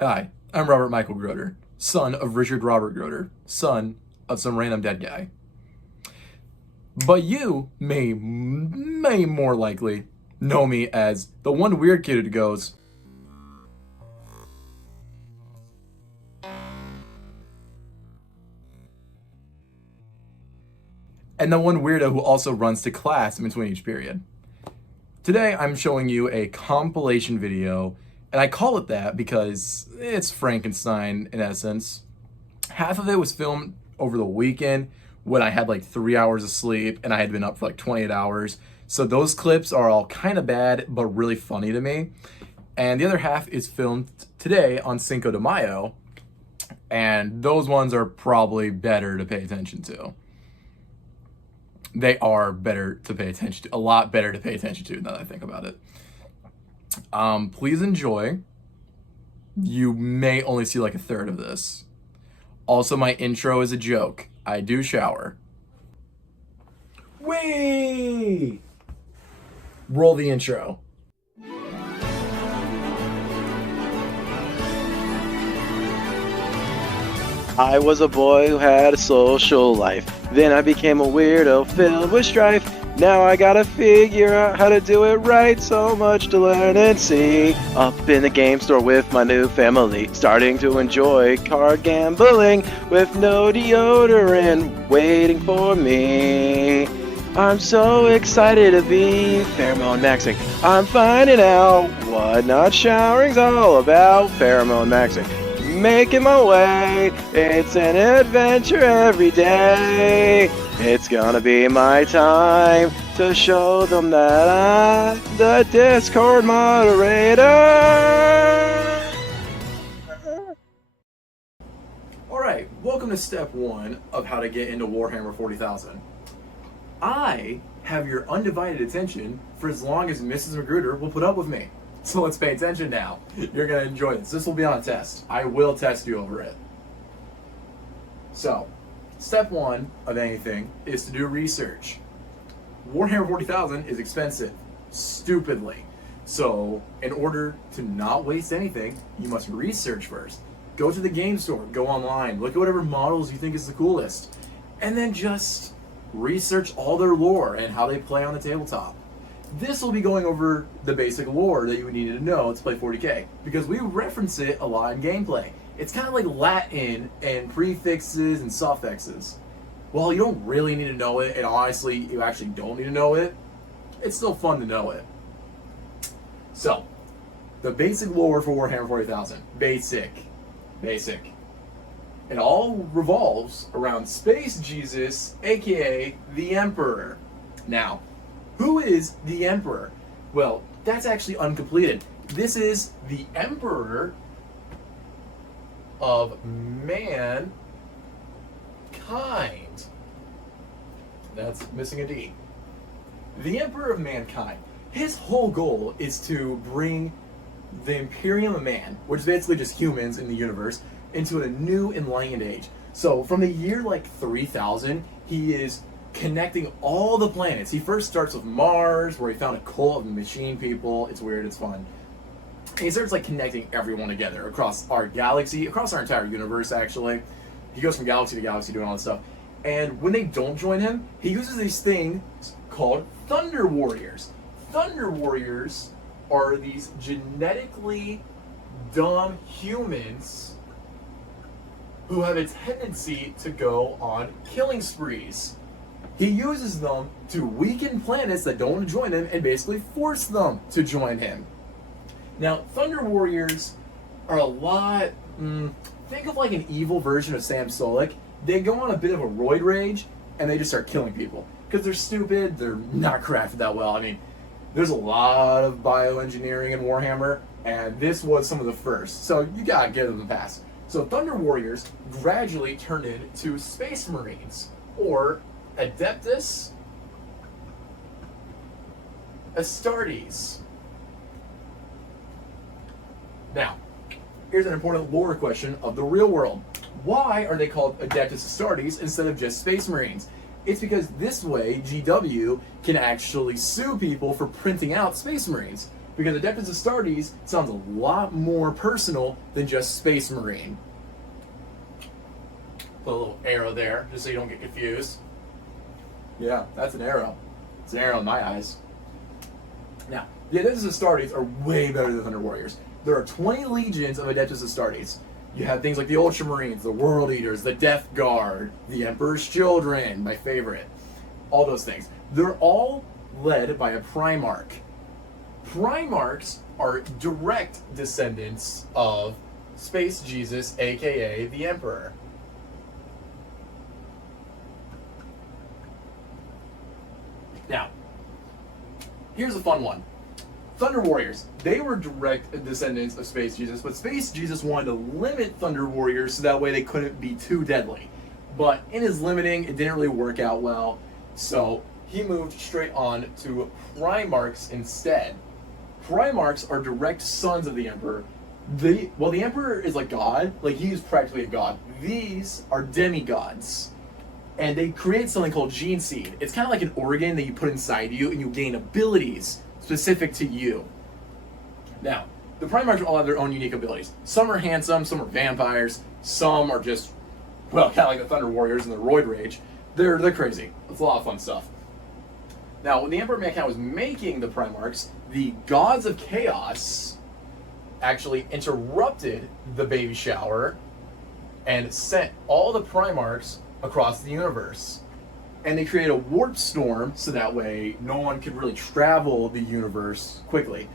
Hi, I'm Robert Michael Groder, son of Richard Robert Groder, son of some random dead guy. But you may more likely know me as the one weird kid who goes, and the one weirdo who also runs to class in between each period. Today I'm showing you a compilation video, and I call it that because it's Frankenstein in essence. Half of it was filmed over the weekend when I had like 3 hours of sleep and I had been up for like 28 hours. So those clips are all kind of bad, but really funny to me. And the other half is filmed today on Cinco de Mayo, and those ones are probably better to pay attention to. They are better to pay attention to, a lot better to pay attention to now that I think about it. Please enjoy. You may only see like a third of this. Also, my intro is a joke. I do shower. Whee! Roll the intro. I was a boy who had a social life. Then I became a weirdo filled with strife. Now I gotta figure out how to do it right. So much to learn and see. Up in the game store with my new family, starting to enjoy card gambling with no deodorant waiting for me. I'm so excited to be pheromone maxing. I'm finding out what not showering's all about. Pheromone maxing. Making my way, it's an adventure every day. It's gonna be my time to show them that I'm the Discord moderator. Alright, welcome to step one of how to get into Warhammer 40,000. I have your undivided attention for as long as Mrs. Magruder will put up with me. So let's pay attention now. You're going to enjoy this. This will be on a test. I will test you over it. So, step one of anything is to do research. Warhammer 40,000 is expensive. Stupidly. So, in order to not waste anything, you must research first. Go to the game store, go online, look at whatever models you think is the coolest, and then just research all their lore and how they play on the tabletop. This will be going over the basic lore that you would need to know to play 40K, because we reference it a lot in gameplay. It's kind of like Latin and prefixes and suffixes. While you don't really need to know it, and honestly, you actually don't need to know it, it's still fun to know it. So, the basic lore for Warhammer 40,000. Basic. It all revolves around Space Jesus, aka the Emperor. Now, who is the Emperor? Well, that's actually uncompleted. This is the Emperor of mankind. That's missing a D. The Emperor of mankind. His whole goal is to bring the Imperium of Man, which is basically just humans in the universe, into a new enlightened age. So from the year like 3000, he is connecting all the planets. He first starts with Mars, where he found a cult of machine people. It's weird, it's fun. And he starts like connecting everyone together across our galaxy, across our entire universe actually. He goes from galaxy to galaxy doing all this stuff. And when they don't join him, he uses these things called Thunder Warriors. Thunder Warriors are these genetically dumb humans who have a tendency to go on killing sprees. He uses them to weaken planets that don't want to join him and basically force them to join him. Now, Thunder Warriors are a lot... think of like an evil version of Sam Solik. They go on a bit of a roid rage, and they just start killing people. Because they're stupid, they're not crafted that well. I mean, there's a lot of bioengineering in Warhammer, and this was some of the first. So you gotta give them a pass. So Thunder Warriors gradually turned into Space Marines, or Adeptus Astartes. Now, here's an important lore question of the real world. Why are they called Adeptus Astartes instead of just Space Marines? It's because this way GW can actually sue people for printing out Space Marines. because Adeptus Astartes sounds a lot more personal than just Space Marine. Put a little arrow there, just so you don't get confused. Yeah, that's an arrow. It's an arrow in my eyes. Now, the Adeptus Astartes are way better than Thunder Warriors. There are 20 legions of Adeptus Astartes. You have things like the Ultramarines, the World Eaters, the Death Guard, the Emperor's Children, my favorite. All those things. They're all led by a Primarch. Primarchs are direct descendants of Space Jesus, aka the Emperor. Now, here's a fun one. Thunder Warriors, they were direct descendants of Space Jesus, but Space Jesus wanted to limit Thunder Warriors so that way they couldn't be too deadly. But in his limiting, it didn't really work out well, so he moved straight on to Primarchs instead. Primarchs are direct sons of the Emperor. The Emperor is like God, like he's practically a god. These are demigods. And they create something called Gene Seed. It's kind of like an organ that you put inside you and you gain abilities specific to you. Now, the Primarchs all have their own unique abilities. Some are handsome, some are vampires, some are just, well, kind of like the Thunder Warriors and the Roid Rage. They're crazy. It's a lot of fun stuff. Now, when the Emperor Mankind was making the Primarchs, the gods of chaos actually interrupted the baby shower and sent all the Primarchs across the universe. And they created a warp storm so that way no one could really travel the universe quickly.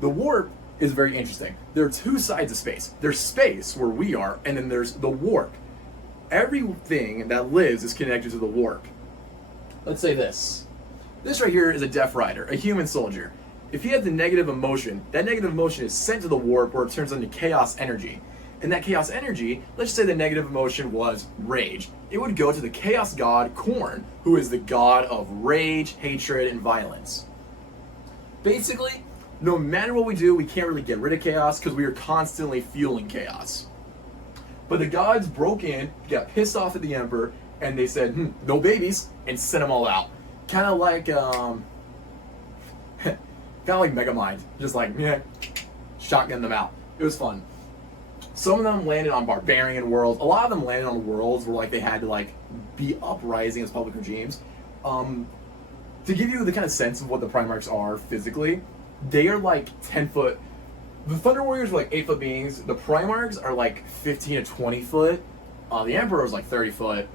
The warp is very interesting. There are two sides of space. There's space, where we are, and then there's the warp. Everything that lives is connected to the warp. Let's say this. This right here is a Death Rider, a human soldier. If he has a negative emotion, that negative emotion is sent to the warp where it turns into chaos energy. And that chaos energy, let's say the negative emotion was rage. It would go to the chaos god Khorne, who is the god of rage, hatred, and violence. Basically, no matter what we do, we can't really get rid of chaos because we are constantly fueling chaos. But the gods broke in, got pissed off at the Emperor, and they said, no babies, and sent them all out. Kind of like Megamind. Just like, shotgun them out. It was fun. Some of them landed on barbarian worlds. A lot of them landed on worlds where like they had to like be uprising as public regimes. To give you the kind of sense of what the Primarchs are physically, they are like 10 foot. The Thunder Warriors are like 8 foot beings. The Primarchs are like 15 to 20 foot. The Emperor is like 30 foot.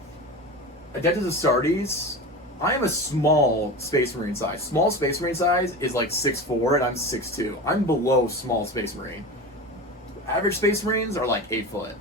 Adeptus Astartes, I am a small Space Marine size. Small Space Marine size is like 6'4", and I'm 6'2". I'm below small Space Marine. Average Space Marines are like 8 foot.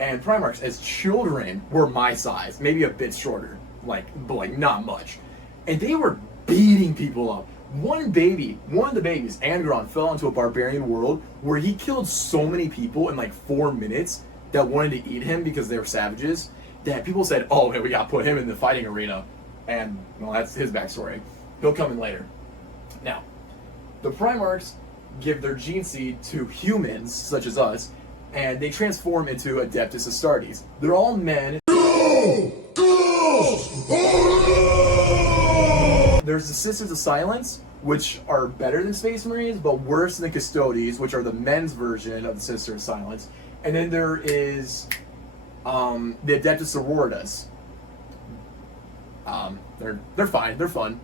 And Primarchs, as children, were my size, maybe a bit shorter, but not much. And they were beating people up. One of the babies, Angron, fell into a barbarian world where he killed so many people in like 4 minutes that wanted to eat him because they were savages, that people said, oh, man, we gotta put him in the fighting arena. And, well, that's his backstory. He'll come in later. Now, the Primarchs give their gene seed to humans, such as us, and they transform into Adeptus Astartes. They're all men. There's the Sisters of Silence, which are better than Space Marines, but worse than Custodes, which are the men's version of the Sisters of Silence. And then there is the Adeptus Sororitas. They're fine. They're fun.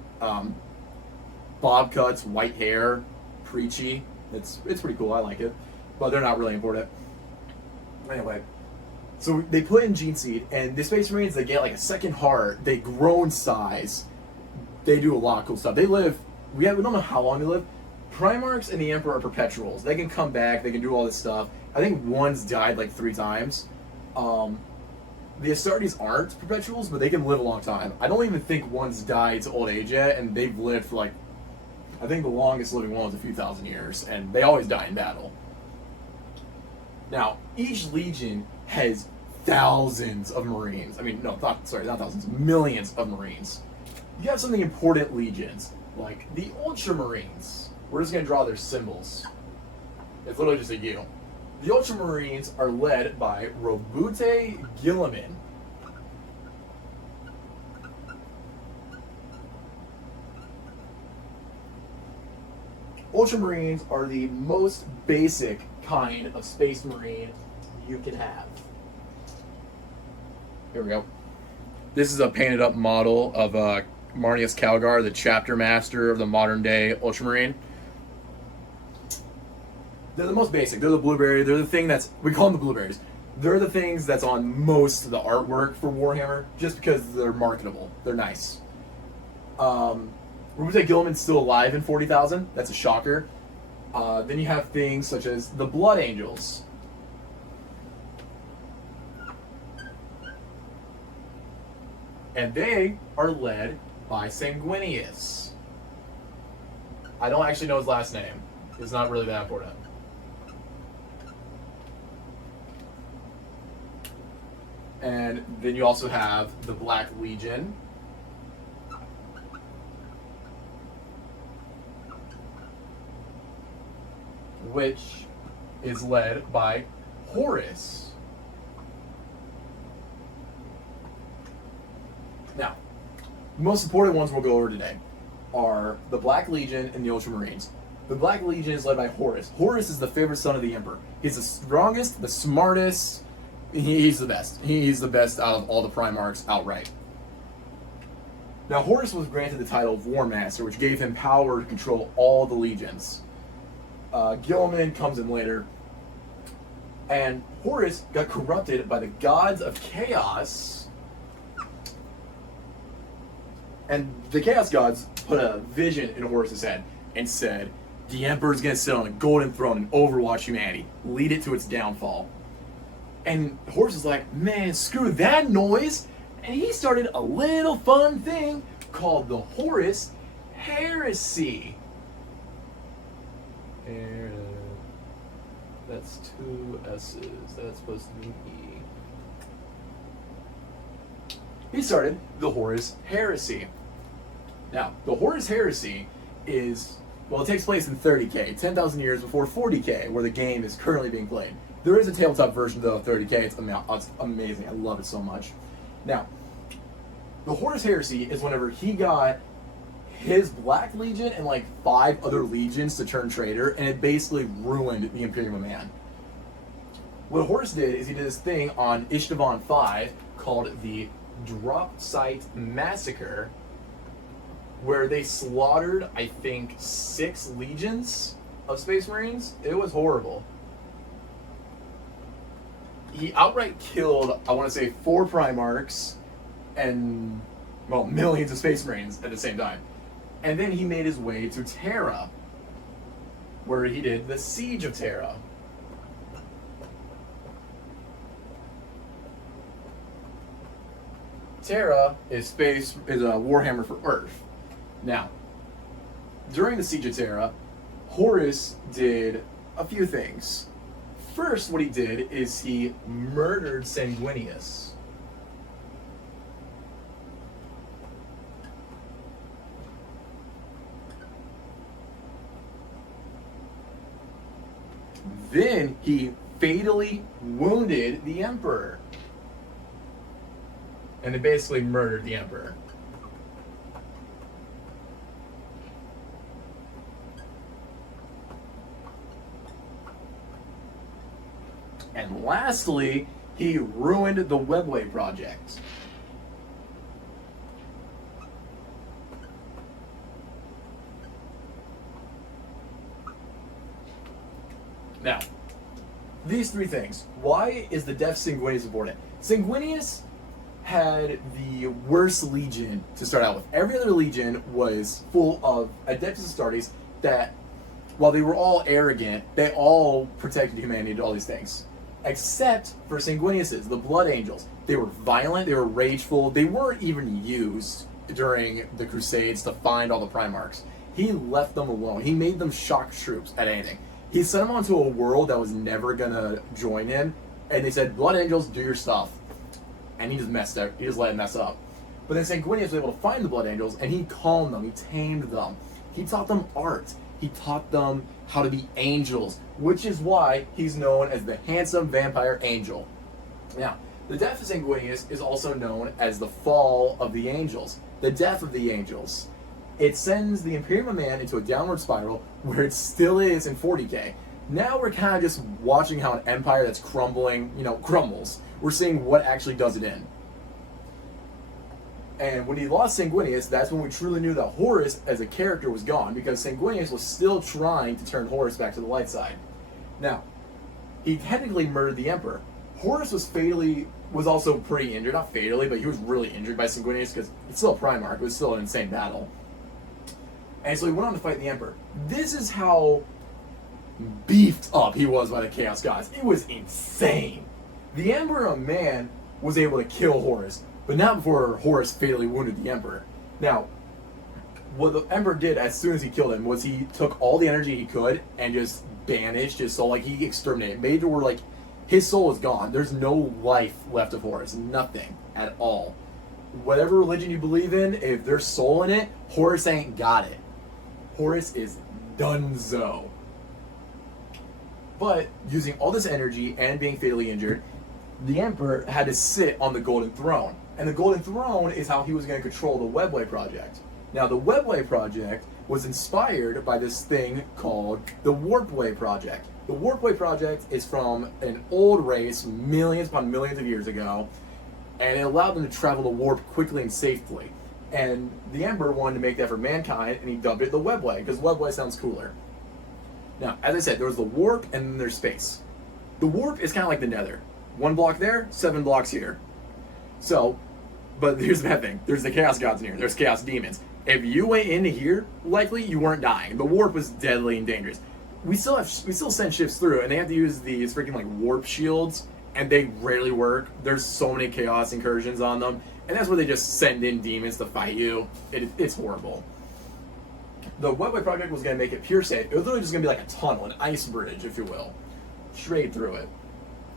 Bob cuts, white hair, preachy. It's pretty cool. I like it, but they're not really important. Anyway, so they put in gene seed, and the Space Marines, they get like a second heart. They grow in size. They do a lot of cool stuff. They live. We don't know how long they live. Primarchs and the Emperor are perpetuals. They can come back. They can do all this stuff. I think one's died like 3 times. The Astartes aren't perpetuals, but they can live a long time. I don't even think one's died to old age yet, and they've lived for like, I think the longest living one was a few thousand years, and they always die in battle. Now, each legion has thousands of Marines. I mean, not thousands, millions of Marines. You have some of the important legions, like the Ultramarines. We're just going to draw their symbols. It's literally just a U. The Ultramarines are led by Robute Guilliman. Ultramarines are the most basic kind of Space Marine you can have. Here we go. This is a painted up model of Marnius Calgar, the chapter master of the modern day Ultramarine. They're the most basic. They're the blueberry. They're the thing that's, we call them the blueberries. They're the things that's on most of the artwork for Warhammer, just because they're marketable. They're nice. Rumors that Gilliman's still alive in 40,000. That's a shocker. Then you have things such as the Blood Angels. And they are led by Sanguinius. I don't actually know his last name. It's not really that important. And then you also have the Black Legion. Which is led by Horus. Now, the most important ones we'll go over today are the Black Legion and the Ultramarines. The Black Legion is led by Horus. Horus is the favorite son of the Emperor. He's the strongest, the smartest. He's the best. He's the best out of all the Primarchs outright. Now, Horus was granted the title of War Master, which gave him power to control all the legions. Gilliman comes in later. And Horus got corrupted by the gods of chaos. And the Chaos Gods put a vision in Horus' head and said, the Emperor's going to sit on a golden throne and overwatch humanity. Lead it to its downfall. And Horus is like, man, screw that noise. And he started a little fun thing called the Horus Heresy. And that's 2 S's. That's supposed to be E. He started the Horus Heresy. Now, the Horus Heresy is, well, it takes place in 30K, 10,000 years before 40K, where the game is currently being played. There is a tabletop version, though, of 30K. It's amazing. I love it so much. Now, the Horus Heresy is whenever he got his Black Legion and like 5 other legions to turn traitor, and it basically ruined the Imperium of Man. What Horus did is he did this thing on Ishtavan 5 called the Drop Site Massacre, where they slaughtered, I think, 6 legions of Space Marines. It was horrible. He outright killed, I want to say, 4 Primarchs and, well, millions of Space Marines at the same time. And then he made his way to Terra, where he did the Siege of Terra. Terra is a Warhammer for Earth. Now, during the Siege of Terra, Horus did a few things. First, what he did is he murdered Sanguinius. Then he fatally wounded the Emperor. And they basically murdered the Emperor. And lastly, he ruined the Webway project. Now, these 3 things. Why is the death of Sanguinius important? Sanguinius had the worst legion to start out with. Every other legion was full of Adeptus Astartes that, while they were all arrogant, they all protected humanity, did all these things. Except for Sanguinius's, the Blood Angels. They were violent, they were rageful, they weren't even used during the Crusades to find all the Primarchs. He left them alone. He made them shock troops at anything. He sent them onto a world that was never gonna join him, and they said, Blood Angels, do your stuff. And he just messed up. He just let it mess up. But then Sanguinius was able to find the Blood Angels, and he calmed them, he tamed them. He taught them art. He taught them how to be angels, which is why he's known as the handsome vampire angel. Now, the death of Sanguinius is also known as the fall of the angels. The death of the angels it sends the Imperium of Man into a downward spiral where it still is in 40K. Now we're kind of just watching how an empire that's crumbling, crumbles. We're seeing what actually does it in. And when he lost Sanguinius, that's when we truly knew that Horus as a character was gone, because Sanguinius was still trying to turn Horus back to the light side. Now, he technically murdered the Emperor. Horus was also pretty injured, not fatally, but he was really injured by Sanguinius because it's still a Primarch. It was still an insane battle. And so he went on to fight the Emperor. This is how beefed up he was by the Chaos Gods. It was insane. The Emperor of Man was able to kill Horus, but not before Horus fatally wounded the Emperor. Now, what the Emperor did as soon as he killed him was he took all the energy he could and just banished his soul. Like, he exterminated, made it where, like, his soul is gone. There's no life left of Horus. Nothing at all. Whatever religion you believe in, if there's soul in it, Horus ain't got it. Horus is donezo. But using all this energy and being fatally injured, the Emperor had to sit on the Golden Throne. And the Golden Throne is how he was going to control the Webway Project. Now, the Webway Project was inspired by this thing called the Warpway Project. The Warpway Project is from an old race millions upon millions of years ago, and it allowed them to travel the warp quickly and safely. And the Emperor wanted to make that for mankind, and he dubbed it the Webway, because Webway sounds cooler. Now, as I said, there was the warp and then there's space. The warp is kind of like the Nether. 1 block there, 7 blocks here. So, but here's the bad thing. There's the Chaos Gods in here. There's Chaos Demons. If you went into here, likely you weren't dying. The warp was deadly and dangerous. We still send ships through, and they have to use these freaking like warp shields, and they rarely work. There's so many Chaos incursions on them, and that's where they just send in demons to fight you. It's horrible. The Webway Project was going to make it pure safe. It was literally just going to be like a tunnel, an ice bridge, if you will. Straight through it.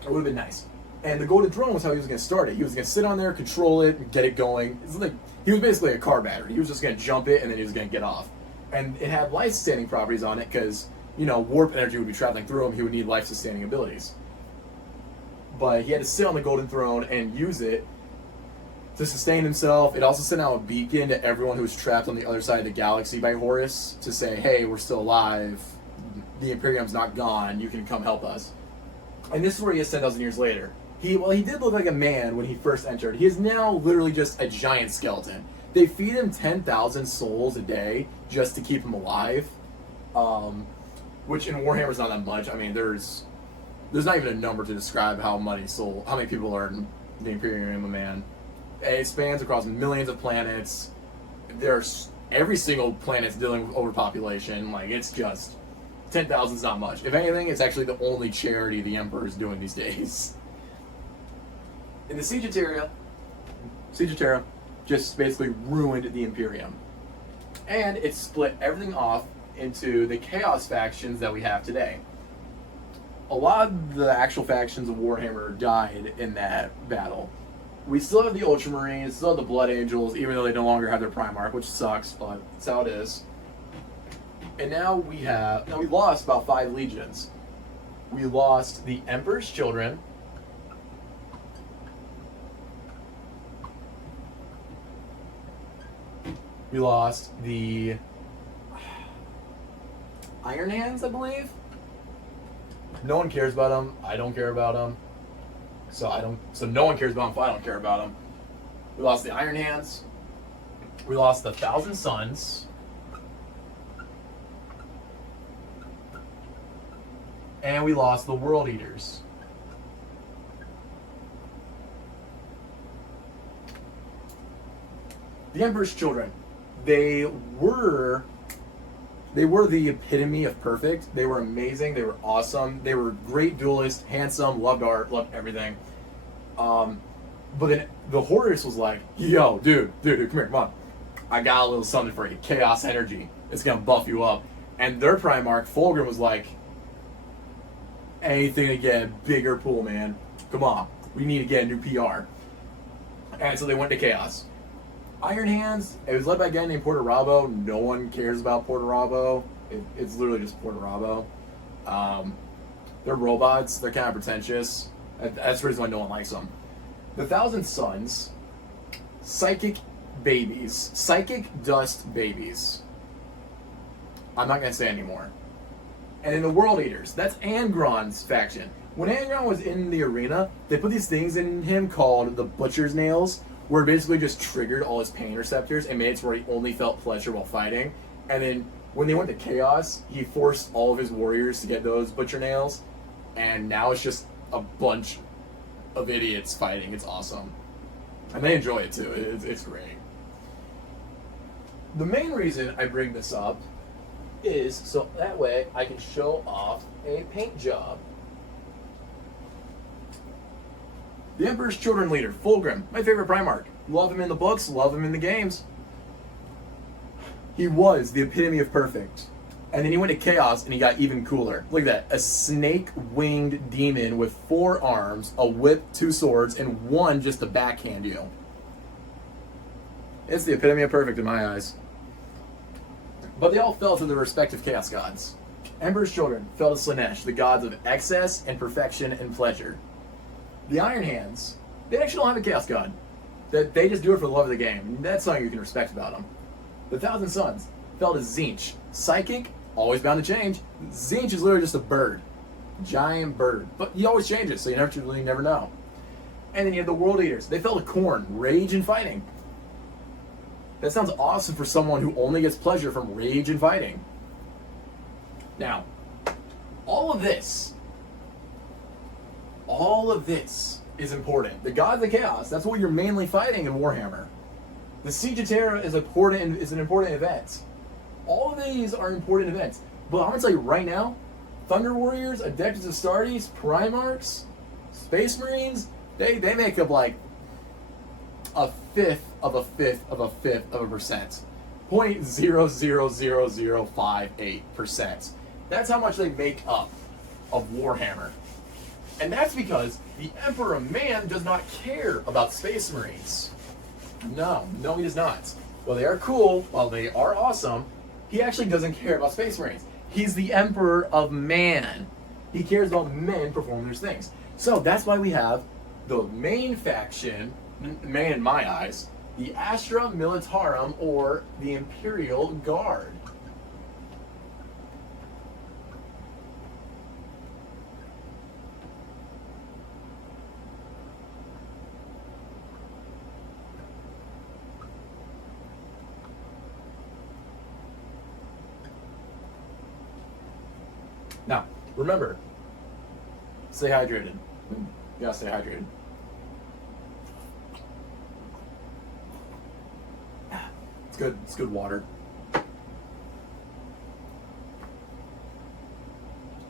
It would have been nice. And the Golden Throne was how he was going to start it. He was going to sit on there, control it, and get it going. It's like, he was basically a car battery. He was just going to jump it, and then he was going to get off. And it had life-sustaining properties on it, because, warp energy would be traveling through him. He would need life-sustaining abilities. But he had to sit on the Golden Throne and use it to sustain himself. It also sent out a beacon to everyone who was trapped on the other side of the galaxy by Horus to say, hey, we're still alive. The Imperium's not gone. You can come help us. And this is where he is 10,000 years later. He did look like a man when he first entered. He is now literally just a giant skeleton. They feed him 10,000 souls a day just to keep him alive. Which in Warhammer's not that much. I mean, there's not even a number to describe how many people are in the Imperium of Man. It spans across millions of planets. Every single planet's dealing with overpopulation. Like, it's just 10,000 is not much. If anything, it's actually the only charity the Emperor is doing these days. In the Siege of Terra just basically ruined the Imperium. And it split everything off into the Chaos factions that we have today. A lot of the actual factions of Warhammer died in that battle. We still have the Ultramarines, still have the Blood Angels, even though they no longer have their Primarch, which sucks, but that's how it is. And now we lost about 5 legions. We lost the Emperor's Children. We lost the Iron Hands, I believe. No one cares about them. I don't care about them. So no one cares about them if I don't care about them. We lost the Iron Hands. We lost the 1,000 Suns. And we lost the World Eaters. The Emperor's Children. They were the epitome of perfect. They were amazing. They were awesome. They were great duelists, handsome, loved art, loved everything. But then the Horus was like, yo, dude, come here, come on. I got a little something for you. Chaos energy. It's going to buff you up. And their Primarch, Fulgrim, was like, anything to get a bigger pool, man. Come on. We need to get a new PR. And so they went to Chaos. Iron Hands, it was led by a guy named Portorabo. No one cares about Portorabo. It's literally just Portorabo. They're robots. They're kind of pretentious. That's the reason why no one likes them. The 1,000 Suns, psychic babies. Psychic dust babies. I'm not going to say anymore. And then the World Eaters. That's Angron's faction. When Angron was in the arena, they put these things in him called the Butcher's Nails, where it basically just triggered all his pain receptors and made it so where he only felt pleasure while fighting. And then when they went to Chaos, he forced all of his warriors to get those Butcher Nails, and now it's just a bunch of idiots fighting. It's awesome. And they enjoy it too. It's great. The main reason I bring this up is so that way I can show off a paint job. The Emperor's Children Leader, Fulgrim, my favorite Primarch. Love him in the books, love him in the games. He was the epitome of perfect. And then he went to Chaos and he got even cooler. Look at that. A snake-winged demon with 4 arms, a whip, 2 swords, and 1 just to backhand you. It's the epitome of perfect in my eyes. But they all fell to their respective Chaos gods. Emperor's Children fell to Slanesh, the gods of excess and perfection and pleasure. The Iron Hands, they actually don't have a Chaos god. They just do it for the love of the game. That's something you can respect about them. The Thousand Suns fell to Tzeentch. Psychic, always bound to change. Tzeentch is literally just a bird. Giant bird. But he always changes, so you never know. And then you have the World Eaters. They fell to Khorne, rage and fighting. That sounds awesome for someone who only gets pleasure from rage and fighting. Now, all of this is important. The gods of chaos, that's what you're mainly fighting in Warhammer. The Siege of Terra is an important event. All of these are important events. But I'm going to tell you right now, Thunder Warriors, Adeptus Astartes, Primarchs, Space Marines, they make up like a fifth of a fifth of a fifth of a percent. 0.000058%. That's how much they make up of Warhammer. And that's because the Emperor Man does not care about Space Marines. No, he does not. While they are cool, while they are awesome, he actually doesn't care about Space Marines. He's the Emperor of Man. He cares about men performing their things. So that's why we have the main faction, main in my eyes, the Astra Militarum, or the Imperial Guard. Now, remember, stay hydrated. You gotta stay hydrated. It's good water.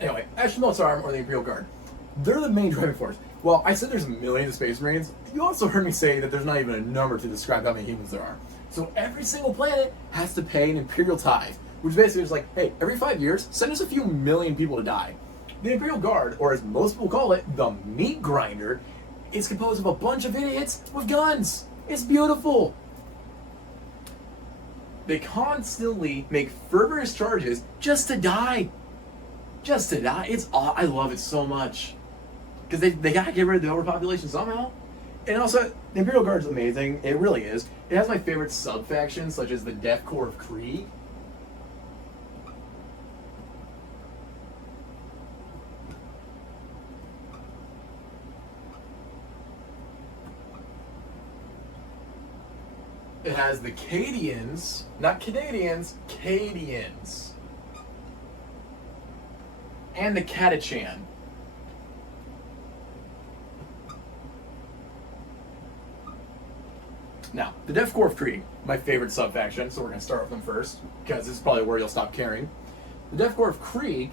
Anyway, Astra Militarum, or the Imperial Guard. They're the main driving force. Well, I said there's millions of Space Marines. You also heard me say that there's not even a number to describe how many humans there are. So every single planet has to pay an Imperial tithe, which basically is like, hey, every 5 years, send us a few million people to die. The Imperial Guard, or as most people call it, the Meat Grinder, is composed of a bunch of idiots with guns. It's beautiful. They constantly make fervorous charges just to die. Just to die. I love it so much. Because they gotta get rid of the overpopulation somehow. And also, the Imperial Guard is amazing. It really is. It has my favorite sub-factions, such as the Death Corps of Krieg. It has the Cadians, not Canadians, Cadians. And the Catachan. Now, the Death Corps of Krieg, my favorite sub-faction, so we're going to start with them first, because this is probably where you'll stop caring. The Death Corps of Krieg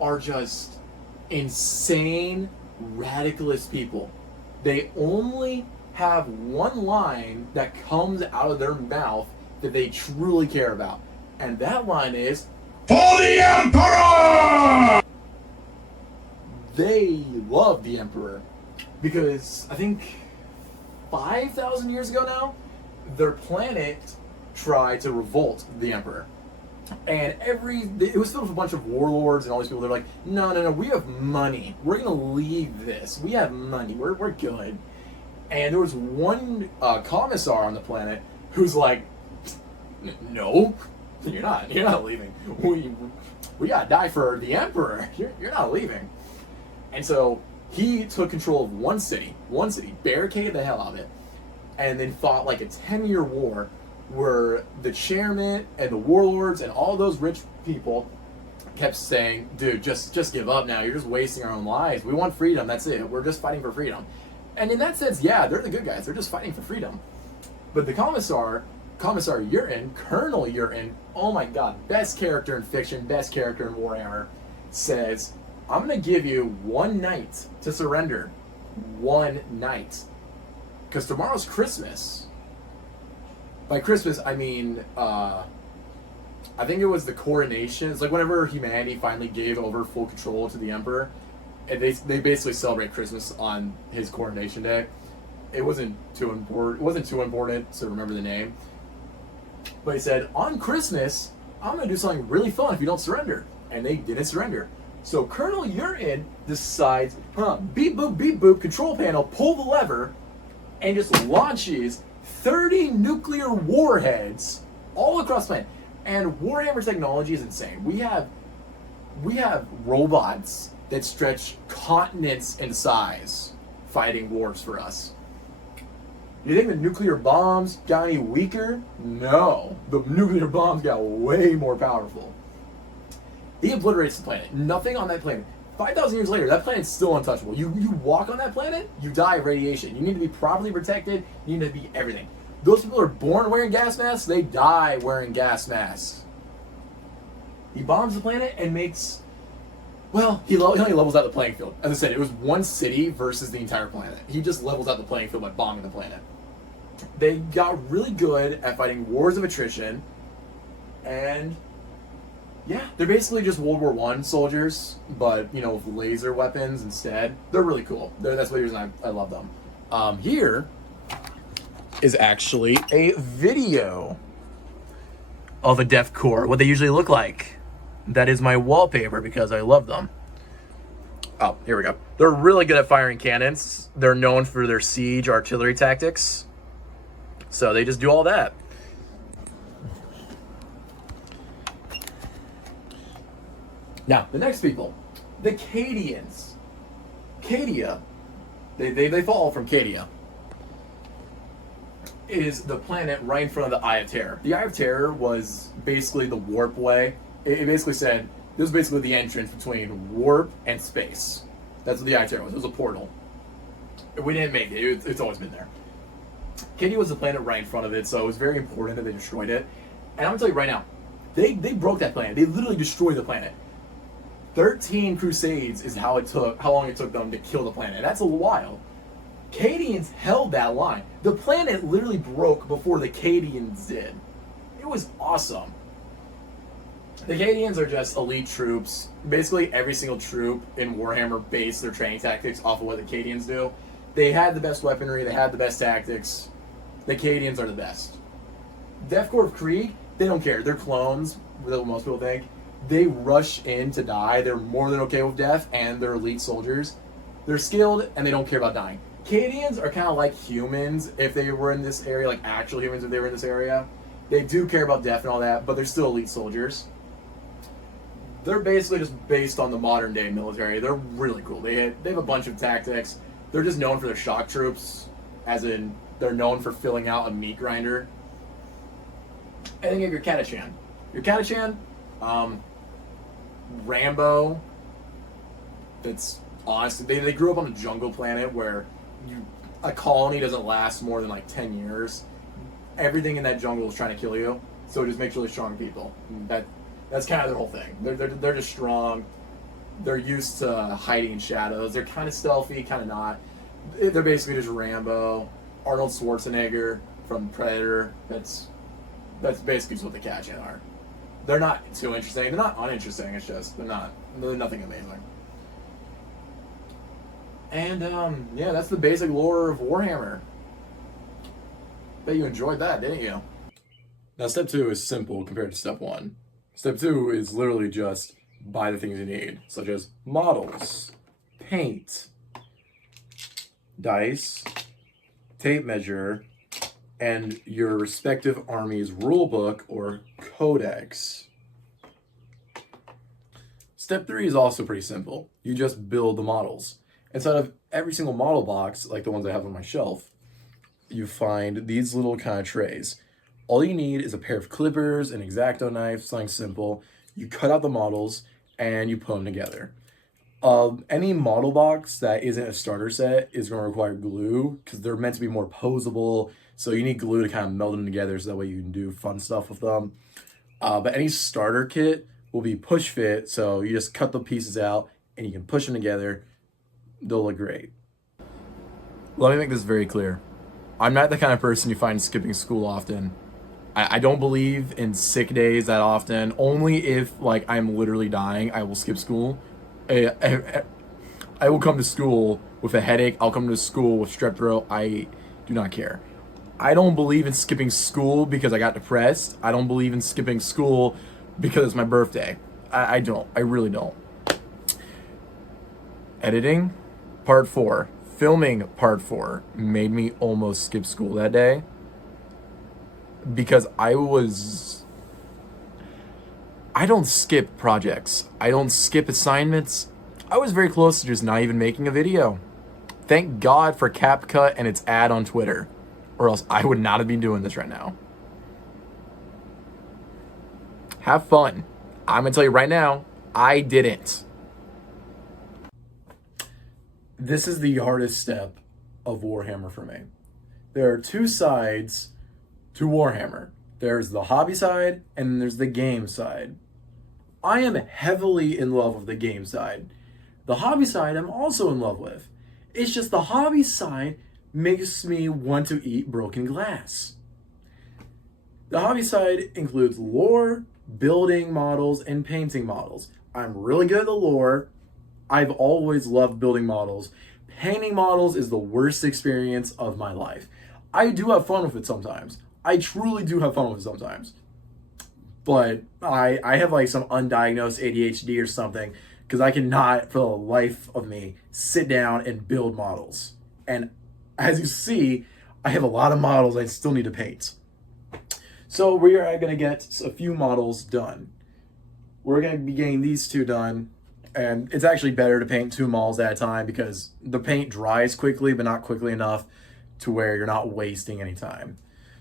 are just insane, radicalist people. They only have one line that comes out of their mouth that they truly care about. And that line is, "For the Emperor!" They love the Emperor. Because I think 5,000 years ago now, their planet tried to revolt the Emperor. And it was filled with a bunch of warlords and all these people. They're like, no, we have money. We're going to leave this. We have money. We're good. And there was one commissar on the planet who's like, no, you're not leaving. We gotta die for the Emperor. You're not leaving. And so he took control of one city, barricaded the hell out of it, and then fought like a 10-year war where the chairman and the warlords and all those rich people kept saying, dude, just give up now. You're just wasting our own lives. We want freedom. That's it. We're just fighting for freedom. And in that sense, yeah, they're the good guys. They're just fighting for freedom. But the Commissar Yurton, Colonel Yurton, oh my god, best character in fiction, best character in Warhammer, says, I'm going to give you one night to surrender. One night. Because tomorrow's Christmas. By Christmas, I mean, I think it was the coronation. It's like whenever humanity finally gave over full control to the Emperor, and they basically celebrate Christmas on his coronation day. It wasn't too important to remember the name. But he said, on Christmas, I'm going to do something really fun if you don't surrender. And they didn't surrender. So Colonel Yurton decides, beep boop, control panel, pull the lever, and just launches 30 nuclear warheads all across the planet. And Warhammer technology is insane. We have robots that stretch continents in size fighting wars for us. You think the nuclear bombs got any weaker? No. The nuclear bombs got way more powerful. He obliterates the planet. Nothing on that planet. 5,000 years later, that planet's still untouchable. You walk on that planet, you die of radiation. You need to be properly protected. You need to be everything. Those people are born wearing gas masks, they die wearing gas masks. He bombs the planet and makes... Well, he only levels out the playing field. As I said, it was one city versus the entire planet. He just levels out the playing field by bombing the planet. They got really good at fighting wars of attrition, and yeah, they're basically just World War I soldiers, but with laser weapons instead. They're really cool. That's the reason I love them. Here is actually a video of a Def Corps, what they usually look like. That is my wallpaper because I love them. Oh, here we go. They're really good at firing cannons. They're known for their siege artillery tactics. So they just do all that. Now, the next people, the Cadians. Cadia, they fall from Cadia, is the planet right in front of the Eye of Terror. The Eye of Terror was basically the warp way. It basically said, this was basically the entrance between warp and space. That's what the Eye of Terror was. It was a portal. We didn't make it. It's always been there. Cadia was the planet right in front of it, so it was very important that they destroyed it. And I'm going to tell you right now, they broke that planet. They literally destroyed the planet. 13 crusades is how long it took them to kill the planet. That's a while. Cadians held that line. The planet literally broke before the Cadians did. It was awesome. The Cadians are just elite troops. Basically, every single troop in Warhammer based their training tactics off of what the Cadians do. They had the best weaponry, they had the best tactics. The Cadians are the best. Def Corps of Krieg, they don't care. They're clones, what most people think. They rush in to die. They're more than okay with death, and they're elite soldiers. They're skilled, and they don't care about dying. Cadians are kind of like humans if they were in this area, like actual humans if they were in this area. They do care about death and all that, but they're still elite soldiers. They're basically just based on the modern day military. They're really cool. They have a bunch of tactics. They're just known for their shock troops, as in they're known for filling out a meat grinder. And then you have your Catachan. Your Catachan, Rambo. That's honest. They grew up on a jungle planet where a colony doesn't last more than like 10 years. Everything in that jungle is trying to kill you, so it just makes really strong people. That's kind of their whole thing. They're just strong. They're used to hiding in shadows. They're kind of stealthy, kind of not. They're basically just Rambo, Arnold Schwarzenegger from Predator. That's basically just what the Catachan are. They're not too interesting. They're not uninteresting. It's just they're nothing amazing. And yeah, that's the basic lore of Warhammer. Bet you enjoyed that, didn't you? Now, step 2 is simple compared to step 1. Step 2 is literally just buy the things you need, such as models, paint, dice, tape measure, and your respective army's rulebook or codex. Step 3 is also pretty simple. You just build the models. Inside of every single model box, like the ones I have on my shelf, you find these little kind of trays. All you need is a pair of clippers, an X-Acto knife, something simple. You cut out the models and you put them together. Any model box that isn't a starter set is going to require glue because they're meant to be more posable. So you need glue to kind of meld them together so that way you can do fun stuff with them. But any starter kit will be push fit. So you just cut the pieces out and you can push them together. They'll look great. Let me make this very clear. I'm not the kind of person you find skipping school often. I don't believe in sick days that often. Only if like I'm literally dying, I will skip school. I will come to school with a headache. I'll come to school with strep throat. I do not care. I don't believe in skipping school because I got depressed. I don't believe in skipping school because it's my birthday. I don't. I really don't. Editing, part 4. Filming, part 4, made me almost skip school that day because I don't skip projects. I don't skip assignments. I was very close to just not even making a video. Thank God for CapCut and its ad on Twitter, or else I would not have been doing this right now. Have fun. I'm gonna tell you right now, I didn't. This is the hardest step of Warhammer for me. There are 2 sides to Warhammer. There's the hobby side and there's the game side. I am heavily in love with the game side. The hobby side I'm also in love with. It's just the hobby side makes me want to eat broken glass. The hobby side includes lore, building models, and painting models. I'm really good at the lore. I've always loved building models. Painting models is the worst experience of my life. I do have fun with it sometimes. I truly do have fun with it sometimes. But I have like some undiagnosed ADHD or something because I cannot, for the life of me, sit down and build models. And as you see, I have a lot of models I still need to paint. So we are going to get a few models done. We're going to be getting these 2 done. And it's actually better to paint 2 models at a time because the paint dries quickly, but not quickly enough to where you're not wasting any time.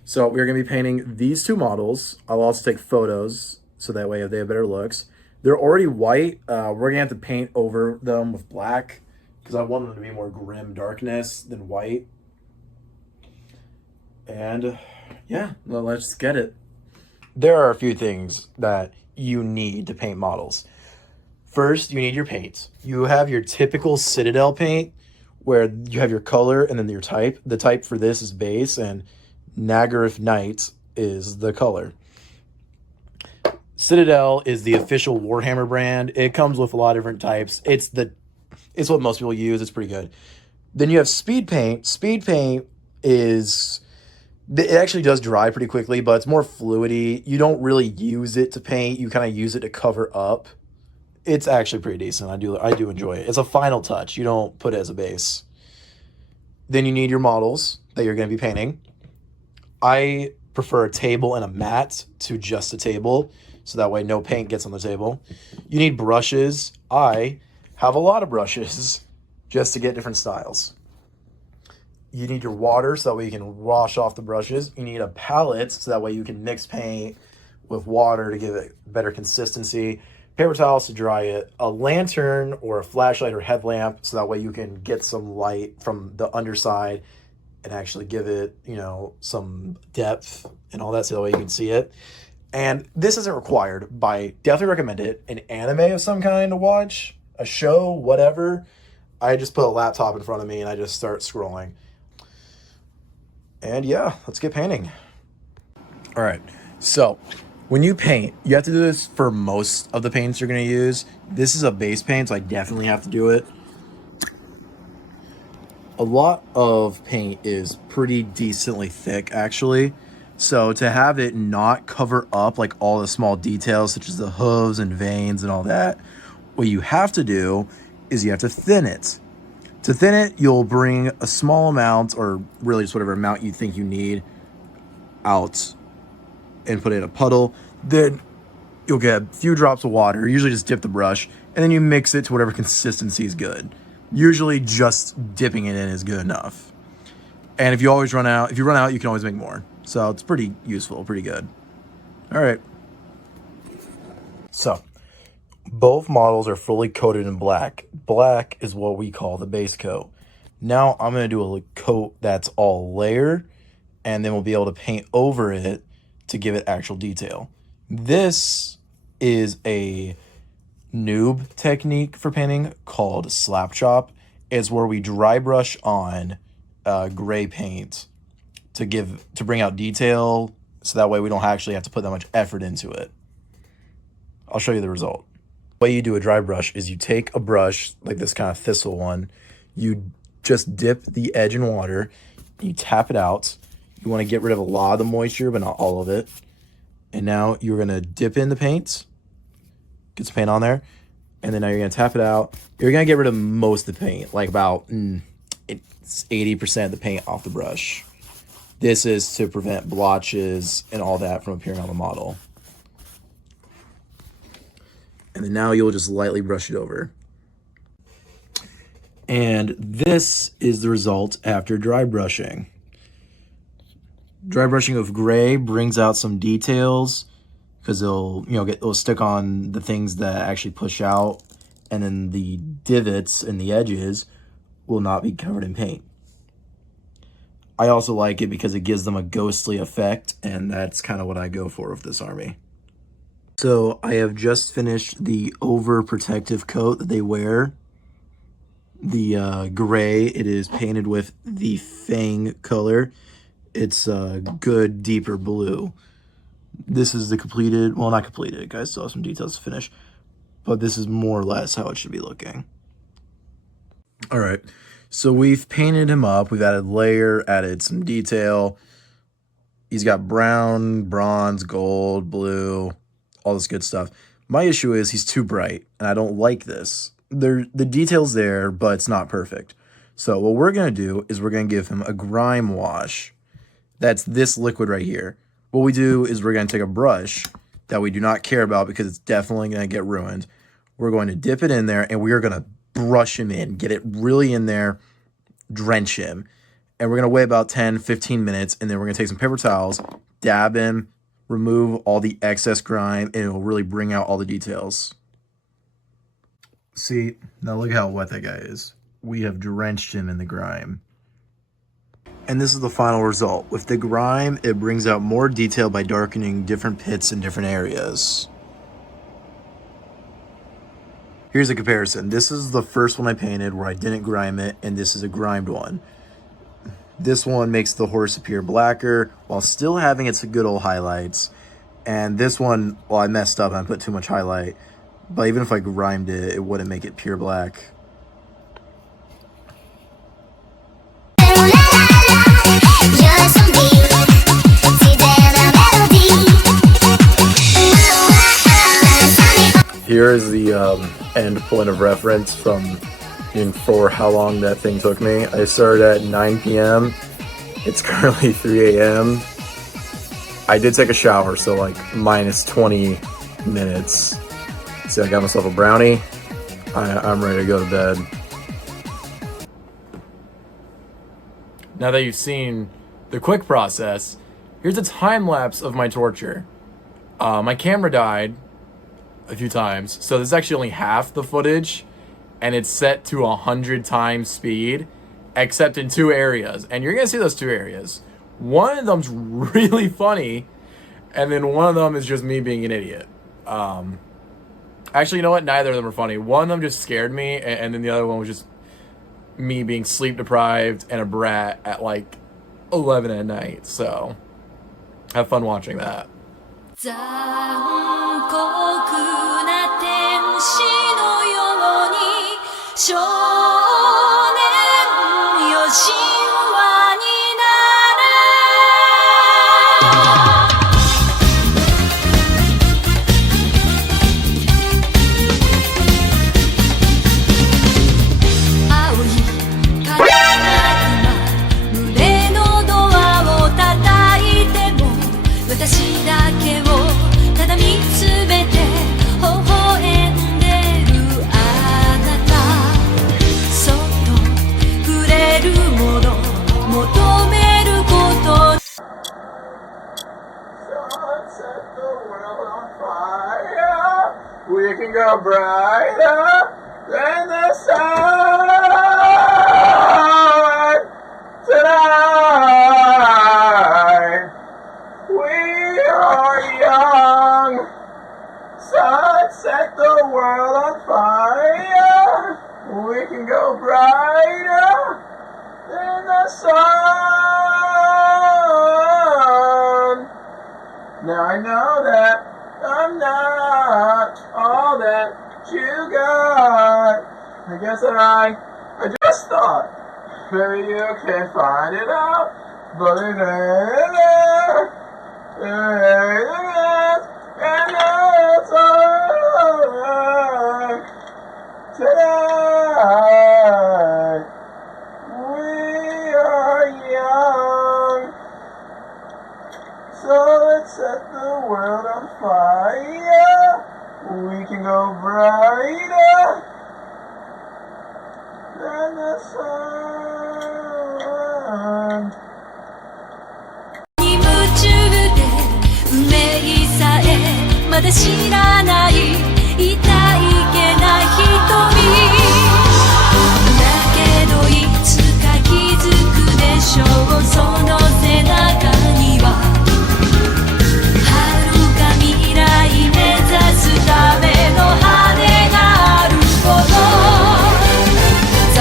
So we're going to be painting these 2 models. I'll also take photos so that way they have better looks. They're already white. We're going to have to paint over them with black because I want them to be more grim darkness than white. And yeah, well, let's get it. There are a few things that you need to paint models. First, you need your paint. You have your typical Citadel paint where you have your color and then your type. The type for this is base and Nagaryth Knight is the color. Citadel is the official Warhammer brand. It comes with a lot of different types. It's what most people use. It's pretty good. Then you have speed paint. Speed paint it actually does dry pretty quickly, but it's more fluidy. You don't really use it to paint. You kind of use it to cover up. It's actually pretty decent. I do enjoy it. It's a final touch. You don't put it as a base. Then you need your models that you're going to be painting. I prefer a table and a mat to just a table, so that way no paint gets on the table. You need brushes. I have a lot of brushes just to get different styles. You need your water so that way you can wash off the brushes. You need a palette so that way you can mix paint with water to give it better consistency. Paper towels to dry it, a lantern or a flashlight or headlamp so that way you can get some light from the underside and actually give it, some depth and all that so that way you can see it. And this isn't required, but I definitely recommend it. An anime of some kind to watch, a show, whatever. I just put a laptop in front of me and I just start scrolling. And yeah, let's get painting. All right, so when you paint, you have to do this for most of the paints you're going to use. This is a base paint, so I definitely have to do it. A lot of paint is pretty decently thick, actually. So to have it not cover up like all the small details, such as the hooves and veins and all that, what you have to do is you have to thin it. To thin it, you'll bring a small amount, or really just whatever amount you think you need, out and put it in a puddle. Then you'll get a few drops of water. Usually just dip the brush, and then you mix it to whatever consistency is good. Usually just dipping it in is good enough. And if you run out, you can always make more. So it's pretty useful, pretty good. All right. So both models are fully coated in black. Black is what we call the base coat. Now I'm going to do a coat that's all layer, and then we'll be able to paint over it to give it actual detail. This is a noob technique for painting called slap chop. It's where we dry brush on gray paint to bring out detail, so that way we don't actually have to put that much effort into it. I'll show you the result. The way you do a dry brush is you take a brush like this kind of thistle one, you just dip the edge in water, you tap it out. You want to get rid of a lot of the moisture, but not all of it. And now you're going to dip in the paint, get some paint on there, and then now you're going to tap it out. You're going to get rid of most of the paint, like about 80% of the paint off the brush. This is to prevent blotches and all that from appearing on the model. And then now you'll just lightly brush it over. And this is the result after dry brushing. Dry brushing of gray brings out some details because it'll stick on the things that actually push out, and then the divots in the edges will not be covered in paint. I also like it because it gives them a ghostly effect, and that's kind of what I go for with this army. So I have just finished the overprotective coat that they wear. The gray, it is painted with the Fang color. It's a good deeper blue. This is the completed, well, not completed, guys, still have some details to finish, but this is more or less how it should be looking. All right, so we've painted him up. We've added layer, added some detail. He's got brown, bronze, gold, blue, all this good stuff. My issue is he's too bright, and I don't like this. The detail's there, but it's not perfect. So what we're going to do is we're going to give him a grime wash. That's this liquid right here. What we do is we're going to take a brush that we do not care about because it's definitely going to get ruined. We're going to dip it in there, and we are going to brush him in, get it really in there, drench him. And we're going to wait about 10, 15 minutes, and then we're going to take some paper towels, dab him, remove all the excess grime, and it will really bring out all the details. See, now look how wet that guy is. We have drenched him in the grime. And this is the final result. With the grime, it brings out more detail by darkening different pits in different areas. Here's a comparison. This is the first one I painted where I didn't grime it, and this is a grimed one. This one makes the horse appear blacker while still having its good old highlights. And this one, well, I messed up and I put too much highlight. But even if I grimed it, it wouldn't make it pure black. Here is the end point of reference for how long that thing took me. I started at 9 p.m. It's currently 3 a.m. I did take a shower, so like minus 20 minutes. See, I got myself a brownie. I'm ready to go to bed. Now that you've seen the quick process, here's a time lapse of my torture. My camera died a few times, so this is actually only half the footage, and it's set to 100 times speed, except in two areas. And you're gonna see those two areas. One of them's really funny, and then one of them is just me being an idiot. Actually, you know what? Neither of them are funny. One of them just scared me, and then the other one was just me being sleep deprived and a brat at like 11 at night. So have fun watching that. 残酷な天使のように少年よ神話に青い風が胸のドアを叩いてもるもの求めること Set the world on fire. We can go brighter than the sun tonight. We are young. Sun, set the world on fire. We can go brighter than the sun. Now I know that I'm not all that you got. I guess that I just thought maybe you can find it out. But it ain't there. And that's all tonight. We are young. So let's set the world on fire. We can go brighter than the sun. に夢中で運命さえまだ知らない痛いけな瞳だけどいつか気づくでしょうその背中には遥か未来目指すための羽があること残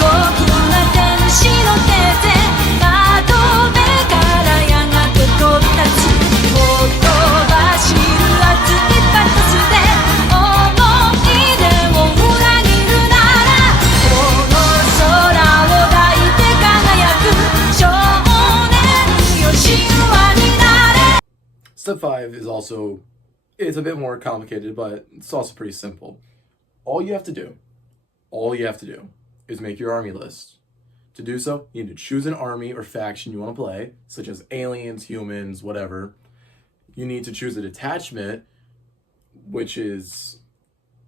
酷な天使の手で窓辺からやがて飛び立つほとばしる熱いバトスで思い出を裏切るならこの空を抱いて輝く少年よ神話になれ Step 5 is also, it's a bit more complicated, but it's also pretty simple. All you have to do is make your army list. To do so, you need to choose an army or faction you want to play, such as aliens, humans, whatever. You need to choose a detachment, which is,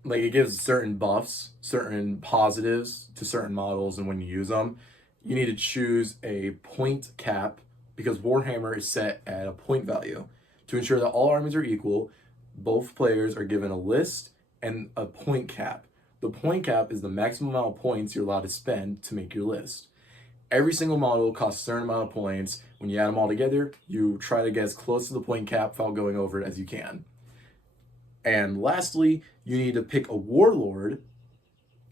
like, it gives certain buffs, certain positives to certain models and when you use them. You need to choose a point cap, because Warhammer is set at a point value. To ensure that all armies are equal, both players are given a list and a point cap. The point cap is the maximum amount of points you're allowed to spend to make your list. Every single model costs a certain amount of points. When you add them all together, you try to get as close to the point cap without going over it as you can. And lastly, you need to pick a warlord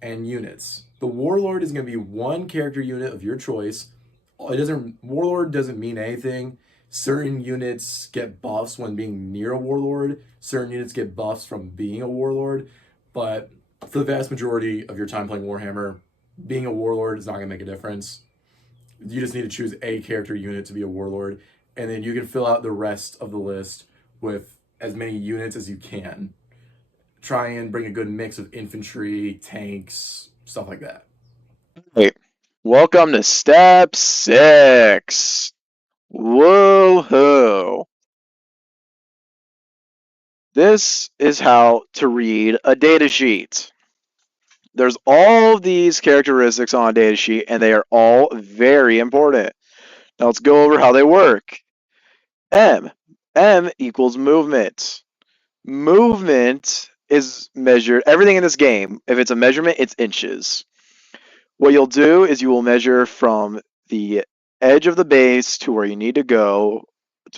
and units. The warlord is going to be one character unit of your choice. Warlord doesn't mean anything. Certain units get buffs when being near a warlord. Certain units get buffs from being a warlord. But for the vast majority of your time playing Warhammer, being a warlord is not going to make a difference. You just need to choose a character unit to be a warlord, and then you can fill out the rest of the list with as many units as you can. Try and bring a good mix of infantry, tanks, stuff like that. Hey, welcome to step 6. Woohoo! This is how to read a datasheet. There's all these characteristics on a datasheet, and they are all very important. Now let's go over how they work. M equals movement. Movement is measured, everything in this game, if it's a measurement, it's inches. What you'll do is you will measure from the edge of the base to where you need to go,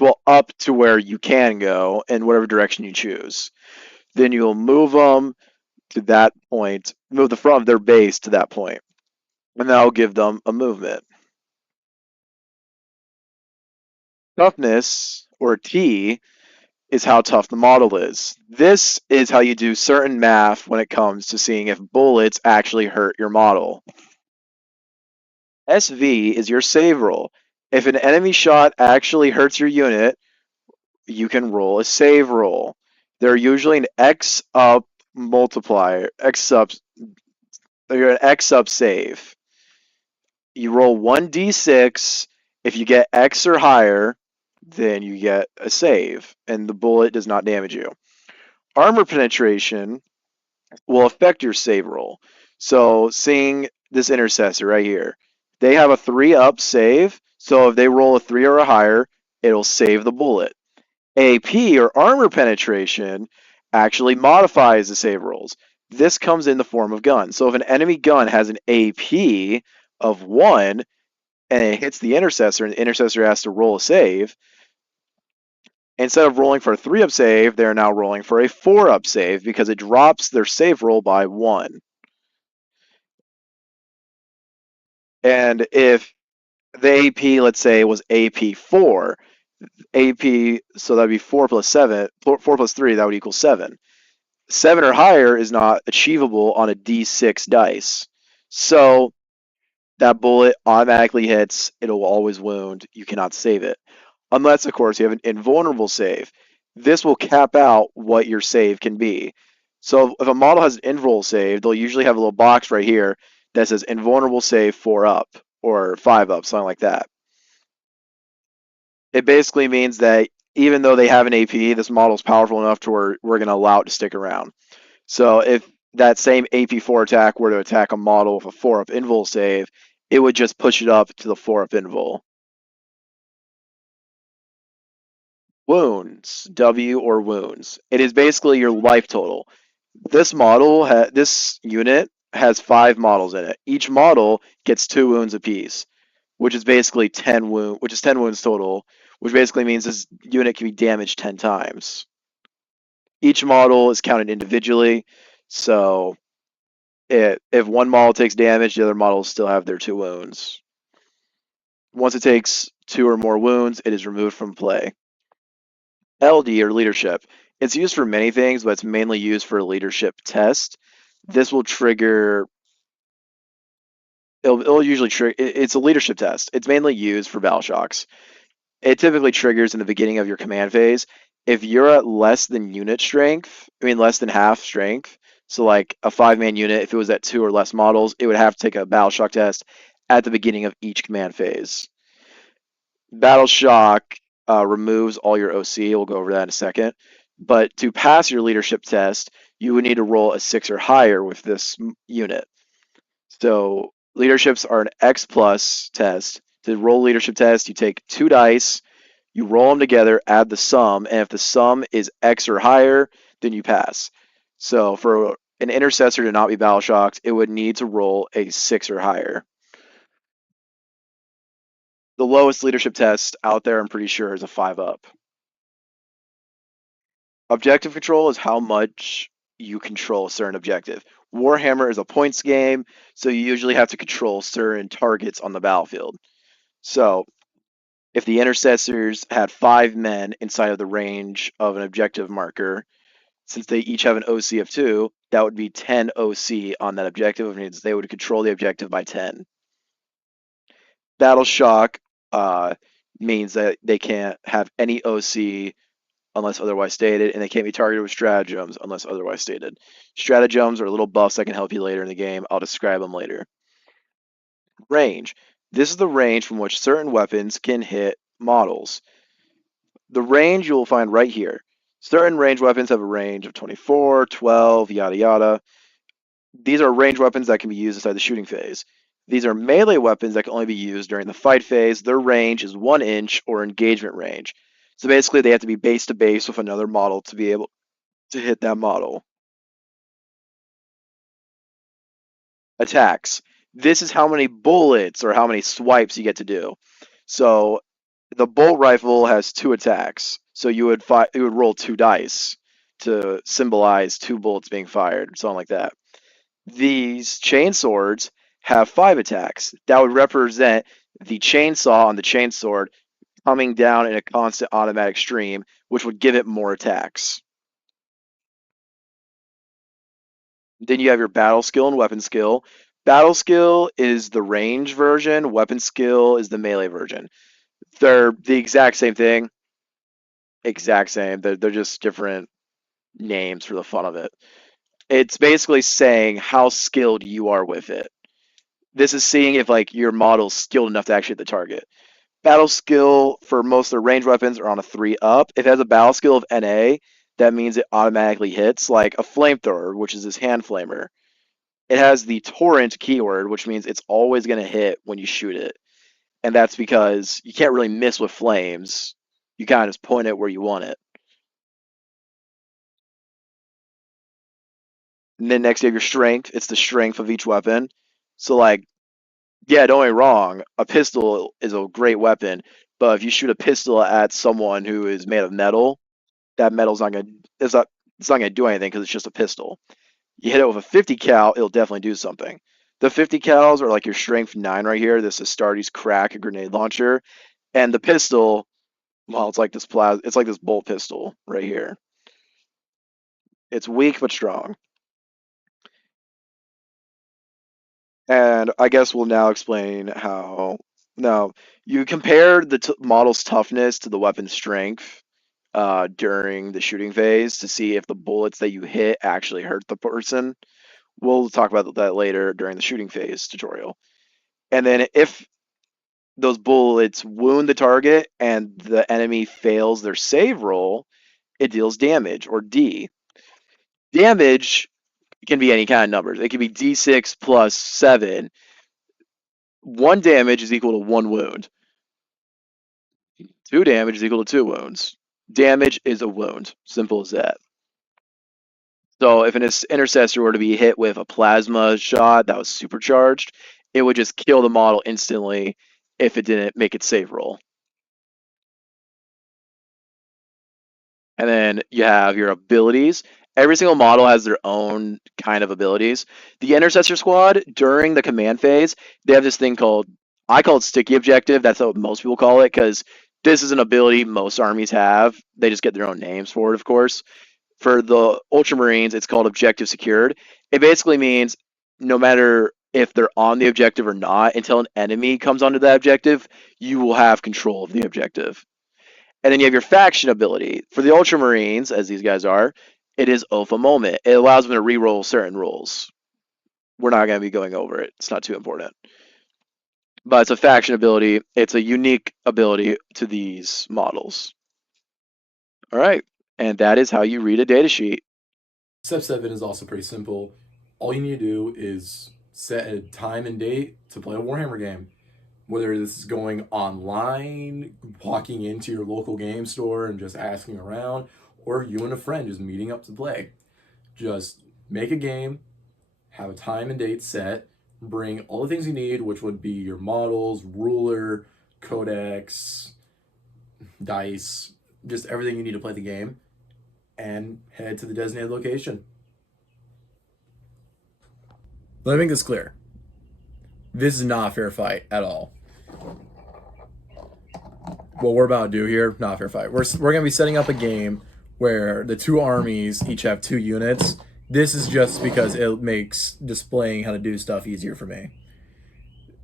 well, up to where you can go in whatever direction you choose. Then you'll move them to that point, move the front of their base to that point, and that'll give them a movement. Toughness, or T, is how tough the model is. This is how you do certain math when it comes to seeing if bullets actually hurt your model. SV is your save roll. If an enemy shot actually hurts your unit, you can roll a save roll. They're usually an X up multiplier, they're an X up save. You roll 1d6. If you get X or higher, then you get a save, and the bullet does not damage you. Armor penetration will affect your save roll. So seeing this intercessor right here, They have a 3-up save, so if they roll a 3 or a higher, it'll save the bullet. AP, or armor penetration, actually modifies the save rolls. This comes in the form of gun. So if an enemy gun has an AP of 1 and it hits the intercessor and the intercessor has to roll a save, instead of rolling for a 3-up save, they're now rolling for a 4-up save because it drops their save roll by 1. And if the AP, let's say, was AP4, AP, so that'd be 4 plus 7, 4 plus 3, that would equal 7. 7 or higher is not achievable on a d6 dice. So that bullet automatically hits, it'll always wound, you cannot save it. Unless, of course, you have an invulnerable save. This will cap out what your save can be. So if a model has an invulnerable save, they'll usually have a little box right here that says invulnerable save 4 up or 5 up, something like that. It basically means that even though they have an AP, this model is powerful enough to where we're going to allow it to stick around. So if that same AP4 attack were to attack a model with a 4-up invul save, it would just push it up to the 4-up invul. Wounds, W or wounds. It is basically your life total. This this unit has 5 models in it. Each model gets 2 wounds apiece, which is basically 10 wounds total, which basically means this unit can be damaged 10 times. Each model is counted individually, so if one model takes damage, the other models still have their 2 wounds. Once it takes 2 or more wounds, it is removed from play. LD, or leadership. It's used for many things, but it's mainly used for a leadership test. This will trigger. It'll usually trigger. It's a leadership test. It's mainly used for battle shocks. It typically triggers in the beginning of your command phase. If you're at less than unit strength, less than half strength, so like a 5-man unit, if it was at 2 or less models, it would have to take a battle shock test at the beginning of each command phase. Battle shock removes all your OC. We'll go over that in a second. But to pass your leadership test, you would need to roll a 6 or higher with this unit. So leaderships are an X plus test. To roll leadership test, you take 2 dice, you roll them together, add the sum, and if the sum is X or higher, then you pass. So for an intercessor to not be battle shocked, it would need to roll a 6 or higher. The lowest leadership test out there, I'm pretty sure, is a 5 up. Objective control is how much you control a certain objective. Warhammer is a points game, so you usually have to control certain targets on the battlefield. So if the intercessors had 5 men inside of the range of an objective marker, since they each have an OC of 2, that would be 10 OC on that objective, which means they would control the objective by 10. Battle shock means that they can't have any OC unless otherwise stated, and they can't be targeted with stratagems unless otherwise stated. Stratagems are little buffs that can help you later in the game. I'll describe them later. Range. This is the range from which certain weapons can hit models. The range you will find right here. Certain range weapons have a range of 24, 12, yada yada. These are range weapons that can be used inside the shooting phase. These are melee weapons that can only be used during the fight phase. Their range is 1 inch or engagement range. So basically, they have to be base to base with another model to be able to hit that model. Attacks. This is how many bullets or how many swipes you get to do. So the bolt rifle has 2 attacks. So you would roll 2 dice to symbolize 2 bullets being fired, something like that. These chain swords have 5 attacks. That would represent the chainsaw on the chainsword coming down in a constant automatic stream, which would give it more attacks. Then you have your battle skill and weapon skill. Battle skill is the range version, weapon skill is the melee version. They're the exact same thing. Exact same. They're just different names for the fun of it. It's basically saying how skilled you are with it. This is seeing if like your model's skilled enough to actually hit the target. Battle skill for most of the range weapons are on a 3 up. If it has a battle skill of NA, that means it automatically hits, like a flamethrower, which is this hand flamer. it has the torrent keyword, which means it's always going to hit when you shoot it. And that's because you can't really miss with flames. You kind of just point it where you want it. And then next you have your strength. It's the strength of each weapon. So like, yeah, don't get me wrong, a pistol is a great weapon, but if you shoot a pistol at someone who is made of metal, that metal's not gonna it's not gonna do anything because it's just a pistol. You hit it with a 50 cal, it'll definitely do something. The 50 cals are like your strength 9 right here. This is Astartes Crack, a grenade launcher, and the pistol, well, it's like this bolt pistol right here. It's weak but strong. And I guess we'll now explain how. Now, you compare the model's toughness to the weapon's strength during the shooting phase to see if the bullets that you hit actually hurt the person. We'll talk about that later during the shooting phase tutorial. And then if those bullets wound the target and the enemy fails their save roll, it deals damage, or D. Damage can be any kind of numbers. It can be D6 plus 7. 1 damage is equal to 1 wound. 2 damage is equal to 2 wounds. Damage is a wound. Simple as that. So if an intercessor were to be hit with a plasma shot that was supercharged, it would just kill the model instantly if it didn't make its save roll. And then you have your abilities. Every single model has their own kind of abilities. The Intercessor Squad, during the command phase, they have this thing called, I call it Sticky Objective. That's what most people call it, because this is an ability most armies have. They just get their own names for it, of course. For the Ultramarines, it's called Objective Secured. It basically means no matter if they're on the objective or not, until an enemy comes onto that objective, you will have control of the objective. And then you have your faction ability. For the Ultramarines, as these guys are, it is Oath of Moment. It allows them to reroll certain rolls. We're not going to be going over it. It's not too important. But it's a faction ability. It's a unique ability to these models. All right. And that is how you read a datasheet. Step 7 is also pretty simple. All you need to do is set a time and date to play a Warhammer game. Whether this is going online, walking into your local game store and just asking around, or you and a friend just meeting up to play. Just make a game, have a time and date set, bring all the things you need, which would be your models, ruler, codex, dice, just everything you need to play the game, and head to the designated location. Let me make this clear. This is not a fair fight at all. What we're about to do here, not a fair fight. We're going to be setting up a game where the two armies each have 2 units. This is just because it makes displaying how to do stuff easier for me.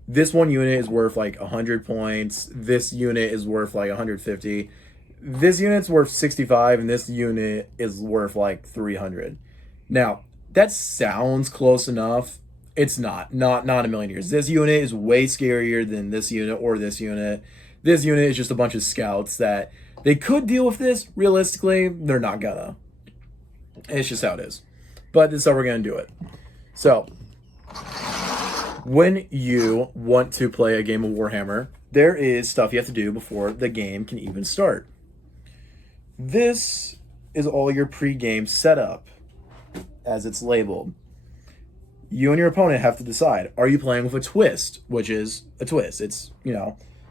This one unit is worth like 100 points. This unit is worth like 150. This unit's worth 65, and this unit is worth like 300. Now, that sounds close enough. It's not a million years. This unit is way scarier than this unit or this unit. This unit is just a bunch of scouts that they could deal with this. Realistically, they're not gonna. It's just how it is. But this is how we're gonna do it. So, when you want to play a game of Warhammer, there is stuff you have to do before the game can even start. This is all your pre-game setup, as it's labeled. You and your opponent have to decide, are you playing with a twist, which is a twist. It's,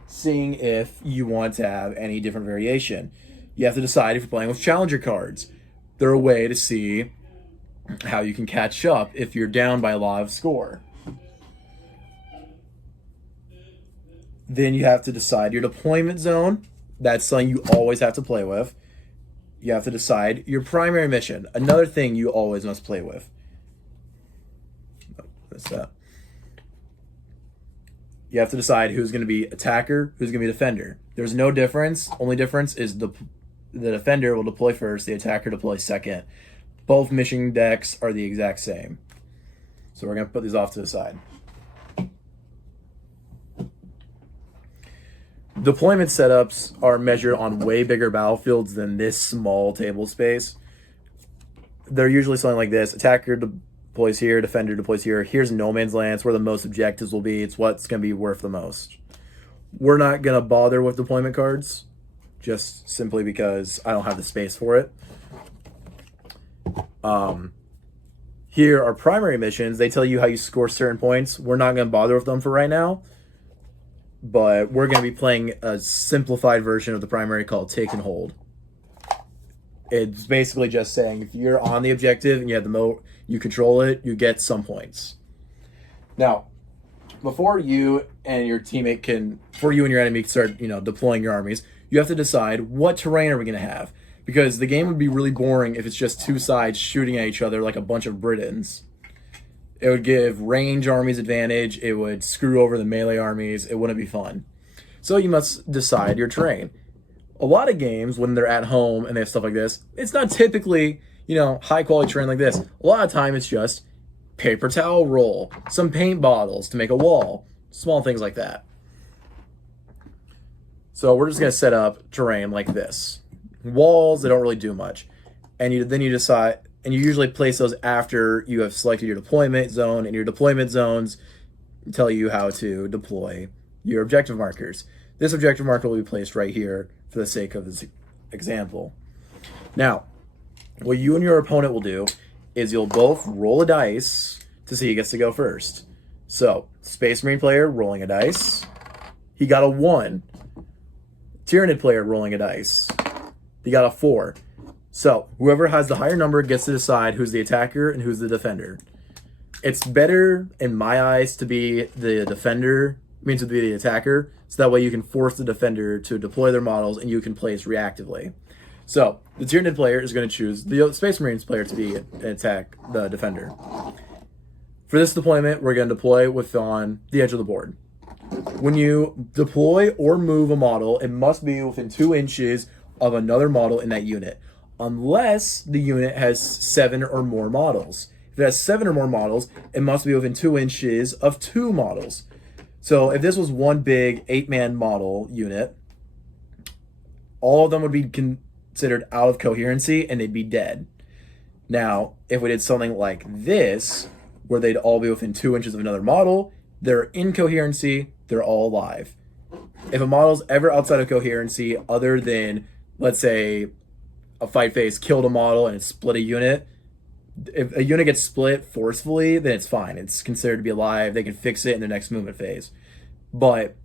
seeing if you want to have any different variation. You have to decide if you're playing with challenger cards. They're a way to see how you can catch up if you're down by a lot of score. Then you have to decide your deployment zone. That's something you always have to play with. You have to decide your primary mission. Another thing you always must play with. What's that? You have to decide who's going to be attacker, who's going to be defender. There's no difference. Only difference is the defender will deploy first, the attacker deploy second. Both mission decks are the exact same. So we're going to put these off to the side. Deployment setups are measured on way bigger battlefields than this small table space. They're usually something like this. Attacker deploys here, defender deploys here. Here's no man's land. It's where the most objectives will be. It's what's going to be worth the most. We're not going to bother with deployment cards, just simply because I don't have the space for it. Here are primary missions. They tell you how you score certain points. We're not going to bother with them for right now, but we're going to be playing a simplified version of the primary called Take and Hold. It's basically just saying if you're on the objective and you have you control it, you get some points. Now, before you and your enemy can start, deploying your armies, you have to decide what terrain are we going to have. Because the game would be really boring if it's just two sides shooting at each other like a bunch of Britons. It would give range armies advantage. It would screw over the melee armies. It wouldn't be fun. So you must decide your terrain. A lot of games, when they're at home and they have stuff like this, it's not typically, high quality terrain like this. A lot of time it's just paper towel roll, some paint bottles to make a wall, small things like that. So we're just going to set up terrain like this. Walls, they don't really do much. And then you decide, and you usually place those after you have selected your deployment zone, and your deployment zones tell you how to deploy your objective markers. This objective marker will be placed right here for the sake of this example. Now, what you and your opponent will do is you'll both roll a dice to see who gets to go first. So, Space Marine player rolling a dice. He got a 1. Tyranid player rolling a dice. He got a 4. So, whoever has the higher number gets to decide who's the attacker and who's the defender. It's better, in my eyes, to be the defender, means to be the attacker, so that way you can force the defender to deploy their models and you can place reactively. So, the Tyranid player is going to choose the Space Marines player to be attack the defender. For this deployment, we're going to deploy on the edge of the board. When you deploy or move a model, it must be within 2 inches of another model in that unit, unless the unit has 7 or more models. If it has 7 or more models, it must be within 2 inches of 2 models. So if this was one big 8-man model unit, all of them would be considered out of coherency and they'd be dead. Now, if we did something like this, where they'd all be within 2 inches of another model, they're in coherency, they're all alive. If a model's ever outside of coherency, other than, let's say, a fight phase killed a model and it split a unit, if a unit gets split forcefully, then it's fine. It's considered to be alive. They can fix it in the next movement phase. But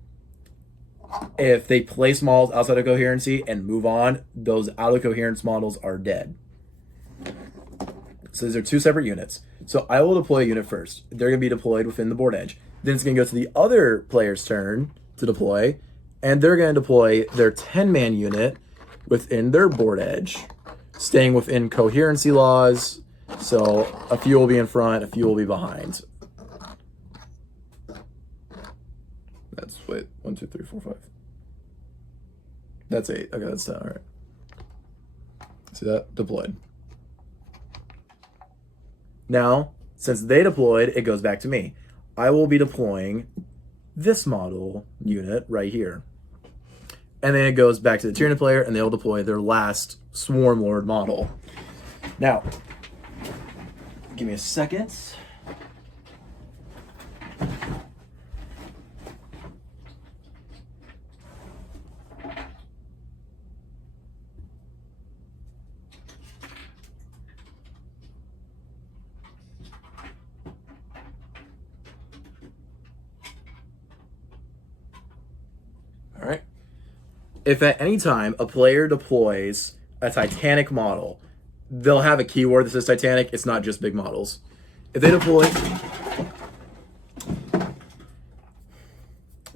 if they place models outside of coherency and move on, those out of coherence models are dead. So these are 2 separate units. So I will deploy a unit first. They're going to be deployed within the board edge. Then it's going to go to the other player's turn to deploy, and they're going to deploy their 10-man unit within their board edge, staying within coherency laws. So a few will be in front, a few will be behind. That's, 1, 2, 3, 4, 5. That's 8. Okay, that's 10. All right. See that? Deployed. Now, since they deployed, it goes back to me. I will be deploying this model unit right here. And then it goes back to the Tyranid player, and they'll deploy their last Swarm Lord model. Now, give me a second. All right. If at any time a player deploys a Titanic model, they'll have a keyword that says Titanic. It's not just big models. If they deploy,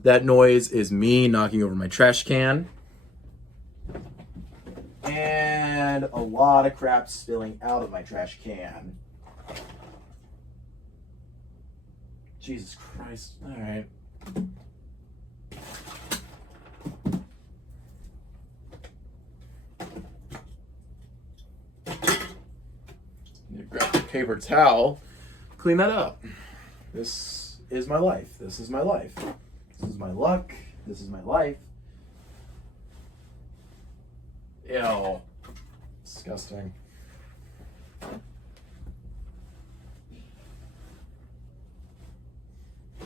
that noise is me knocking over my trash can. And a lot of crap spilling out of my trash can. Jesus Christ. All right. Grab the paper towel, clean that up. This is my life. This is my life. This is my luck. This is my life. Ew. Disgusting.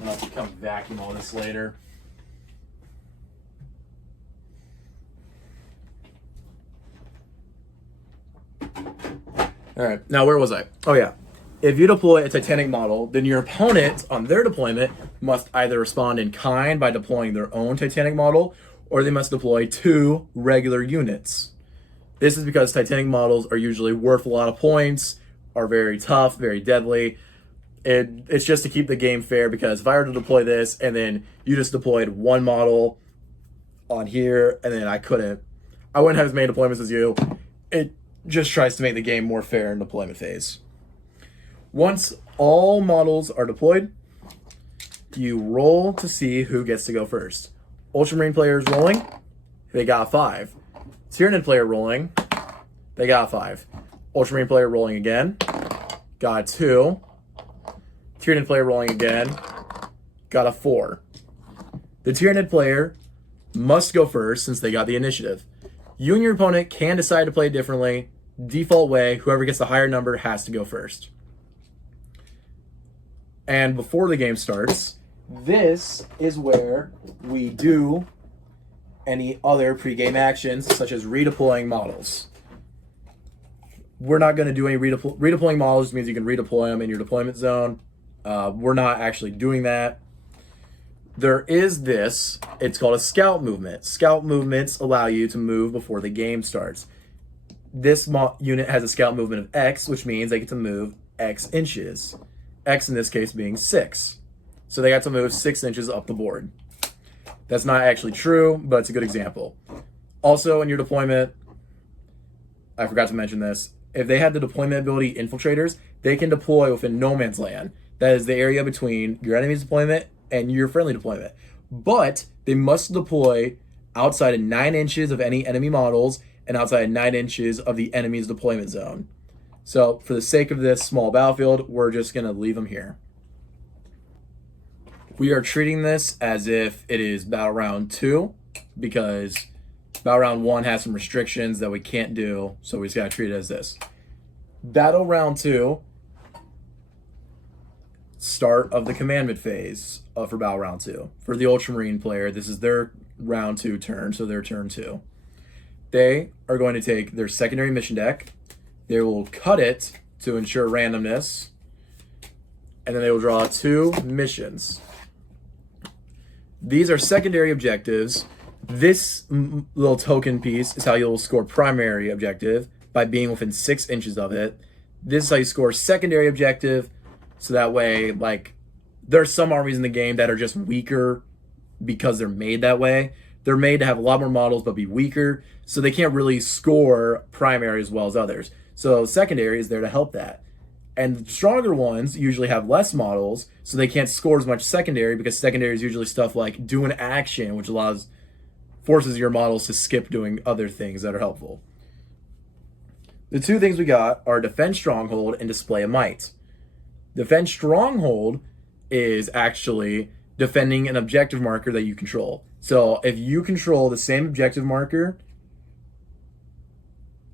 I'll have to come vacuum all this later. All right, now where was I? Oh yeah. If you deploy a Titanic model, then your opponent on their deployment must either respond in kind by deploying their own Titanic model, or they must deploy 2 regular units. This is because Titanic models are usually worth a lot of points, are very tough, very deadly. It's just to keep the game fair, because if I were to deploy this and then you just deployed 1 model on here and then I wouldn't have as many deployments as you. It just tries to make the game more fair in deployment phase. Once all models are deployed, you roll to see who gets to go first. Ultramarine players rolling, they got 5. Tyranid player rolling, they got 5. Ultramarine player rolling again, got 2. Tyranid player rolling again, got a 4. The Tyranid player must go first since they got the initiative. You and your opponent can decide to play differently. Default way, whoever gets the higher number has to go first. And before the game starts, this is where we do any other pre-game actions, such as redeploying models. We're not going to do any redeploying models. Means you can redeploy them in your deployment zone. We're not actually doing that. There is this. It's called a scout movement. Scout movements allow you to move before the game starts. This unit has a scout movement of X, which means they get to move X inches. X in this case being 6. So they got to move 6 inches up the board. That's not actually true, but it's a good example. Also, in your deployment, I forgot to mention this, if they had the deployment ability Infiltrators, they can deploy within no man's land. That is the area between your enemy's deployment and your friendly deployment. But they must deploy outside of 9 inches of any enemy models and outside of 9 inches of the enemy's deployment zone. So for the sake of this small battlefield, we're just going to leave them here. We are treating this as if it is Battle Round 2, because Battle Round 1 has some restrictions that we can't do, so we just got to treat it as this. Battle Round 2, start of the commandment phase for Battle Round 2. For the Ultramarine player, this is their Round 2 turn, so their turn 2. They are going to take their secondary mission deck. They will cut it to ensure randomness, and then they will draw 2 missions. These are secondary objectives. This little token piece is how you'll score primary objective, by being within 6 inches of it. This is how you score secondary objective, so that way, like, there's some armies in the game that are just weaker because they're made that way. They're made to have a lot more models but be weaker, so they can't really score primary as well as others. So secondary is there to help that. And stronger ones usually have less models, so they can't score as much secondary, because secondary is usually stuff like do an action, which forces your models to skip doing other things that are helpful. The 2 things we got are Defend Stronghold and Display of Might. Defend Stronghold is actually defending an objective marker that you control. So if you control the same objective marker,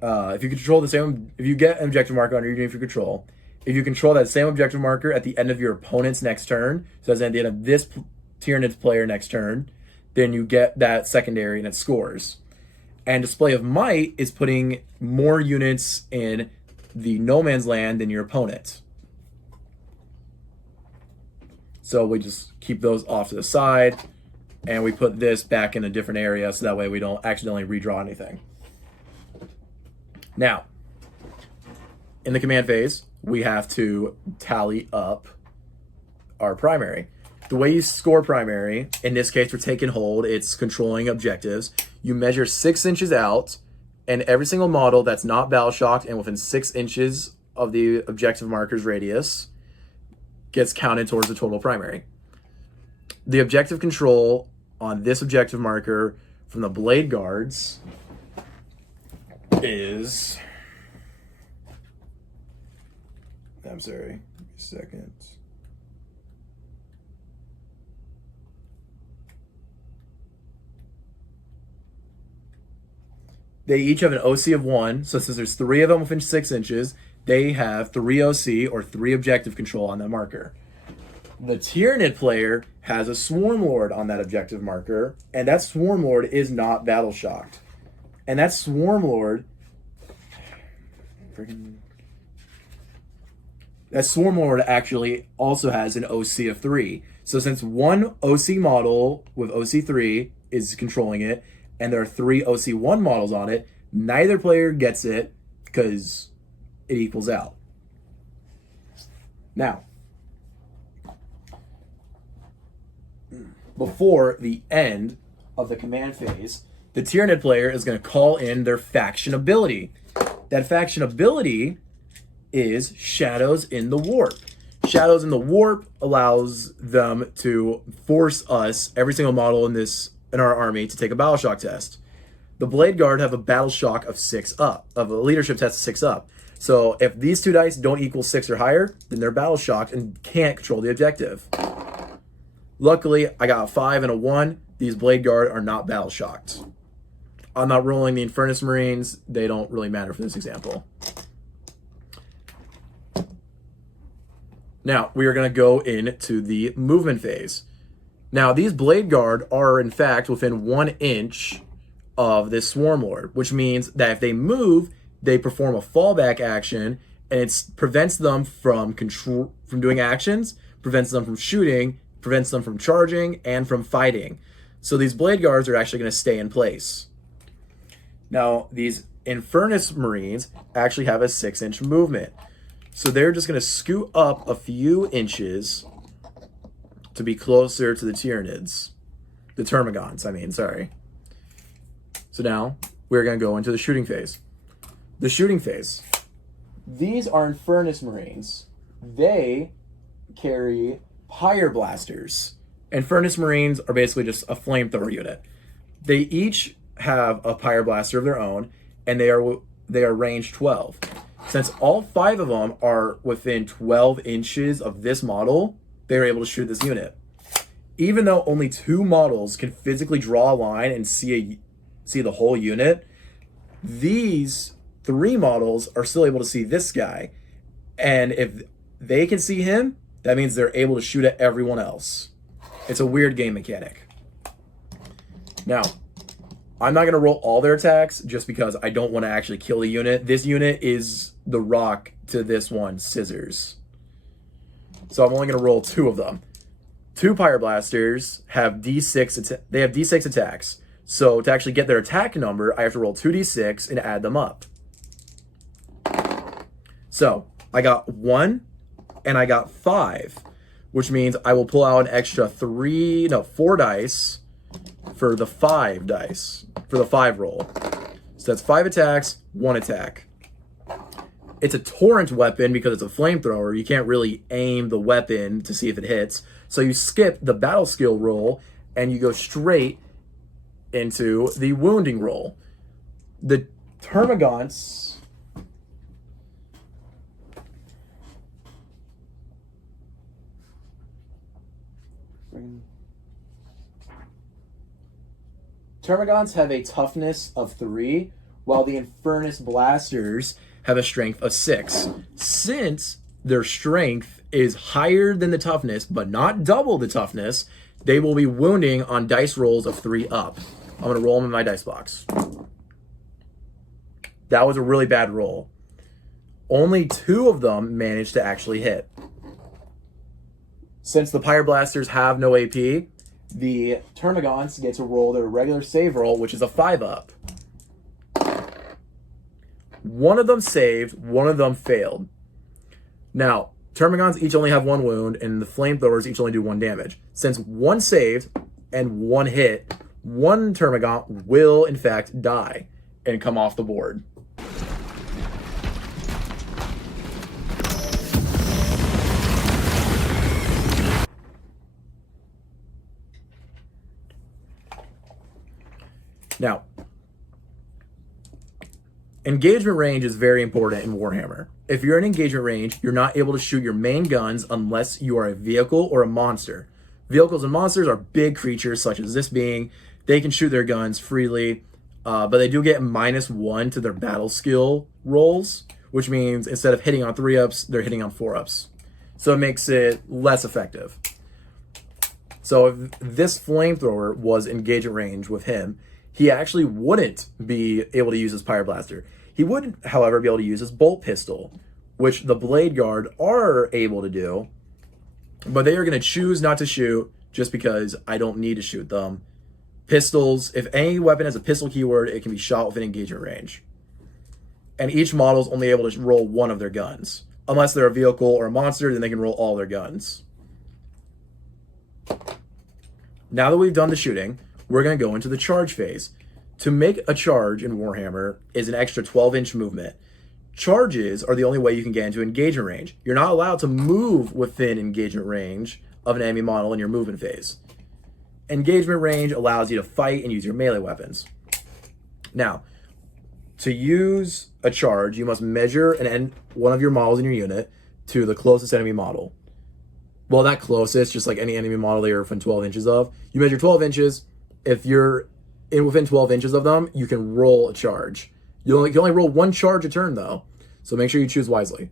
if you get an objective marker under your unit for control, if you control that same objective marker at the end of your opponent's next turn, so that's at the end of this Tyranid's player next turn, then you get that secondary and it scores. And Display of Might is putting more units in the no man's land than your opponent. So we just keep those off to the side, and we put this back in a different area so that way we don't accidentally redraw anything. Now, in the command phase, we have to tally up our primary. The way you score primary, in this case for Take and Hold, it's controlling objectives. You measure 6 inches out, and every single model that's not battle shocked and within 6 inches of the objective marker's radius gets counted towards the total primary. The objective control on this objective marker from the Blade Guards is... I'm sorry, give me a second. They each have an OC of 1, so since there's 3 of them within 6 inches, they have 3 OC or 3 objective control on that marker. The Tyranid player has a Swarm Lord on that objective marker, and that Swarm Lord is not battle shocked. And that Swarm Lord, that Swarm Lord actually also has an OC of 3. So since one OC model with OC3 is controlling it, and there are 3 OC1 models on it, neither player gets it because it equals out. Now, before the end of the command phase, the Tyranid player is going to call in their faction ability. That faction ability is Shadows in the Warp. Shadows in the Warp allows them to force us, every single model in our army, to take a battle shock test. The Blade Guard have a battle shock of 6 up, of a leadership test of 6 up. So if these 2 dice don't equal 6 or higher, then they're battle shocked and can't control the objective. Luckily, I got a 5 and a 1. These Blade Guard are not battle shocked. I'm not rolling the Infernus Marines. They don't really matter for this example. Now, we are going to go into the movement phase. Now, these Blade Guard are, in fact, within 1 inch of this Swarm Lord, which means that if they move, they perform a fallback action, and it prevents them from doing actions, prevents them from shooting, prevents them from charging, and from fighting. So these Blade Guards are actually going to stay in place. Now, these Infernus Marines actually have a 6-inch movement. So they're just going to scoot up a few inches to be closer to the Tyranids. The Termagants, sorry. So now, we're going to go into the shooting phase. The shooting phase. These are Infernus Marines. They carry Pyre Blasters. Infernus Marines are basically just a flamethrower unit. They each have a Pyre Blaster of their own, and they are range 12. Since all 5 of them are within 12 inches of this model, they're able to shoot this unit. Even though only 2 models can physically draw a line and see the whole unit, these 3 models are still able to see this guy. And if they can see him, that means they're able to shoot at everyone else. It's a weird game mechanic. Now, I'm not going to roll all their attacks just because I don't want to actually kill the unit. This unit is the rock to this one, Scissors. So I'm only going to roll 2 of them. 2 Pyre Blasters have D6 attacks. So to actually get their attack number, I have to roll 2d6 and add them up. So I got 1 and I got 5, which means I will pull out an extra 4 dice for the 5 dice, for the 5 roll. So that's 5 attacks, 1 attack. It's a torrent weapon because it's a flamethrower. You can't really aim the weapon to see if it hits. So you skip the battle skill roll and you go straight into the wounding roll. The Termagants have a toughness of 3, while the Infernus Blasters have a strength of 6. Since their strength is higher than the toughness, but not double the toughness, they will be wounding on dice rolls of 3 up. I'm going to roll them in my dice box. That was a really bad roll. Only 2 of them managed to actually hit. Since the Pyre Blasters have no AP, the Termagants get to roll their regular save roll, which is a 5 up. 1 of them saved, 1 of them failed. Now, Termagants each only have 1 wound, and the Flamethrowers each only do 1 damage. Since 1 saved and 1 hit, 1 Termagant will, in fact, die and come off the board. Now, engagement range is very important in Warhammer. If you're in engagement range, you're not able to shoot your main guns unless you are a vehicle or a monster. Vehicles and monsters are big creatures, such as this being. They can shoot their guns freely, but they do get -1 to their battle skill rolls, which means instead of hitting on 3 ups, they're hitting on 4 ups. So it makes it less effective. So if this flamethrower was engagement range with him, he actually wouldn't be able to use his Pyroblast. He would, however, be able to use his bolt pistol, which the Blade Guard are able to do, but they are going to choose not to shoot just because I don't need to shoot them. Pistols, if any weapon has a pistol keyword, it can be shot within engagement range. And each model is only able to roll one of their guns. Unless they're a vehicle or a monster, then they can roll all their guns. Now that we've done the shooting, we're going to go into the charge phase. To make a charge in Warhammer is an extra 12-inch movement. Charges are the only way you can get into engagement range. You're not allowed to move within engagement range of an enemy model in your movement phase. Engagement range allows you to fight and use your melee weapons. Now, to use a charge, you must measure one of your models in your unit to the closest enemy model. Well, not closest, just like any enemy model that you're within 12 inches of. You measure 12 inches. If you're within 12 inches of them, you can roll a charge. You can only roll one charge a turn, though, so make sure you choose wisely.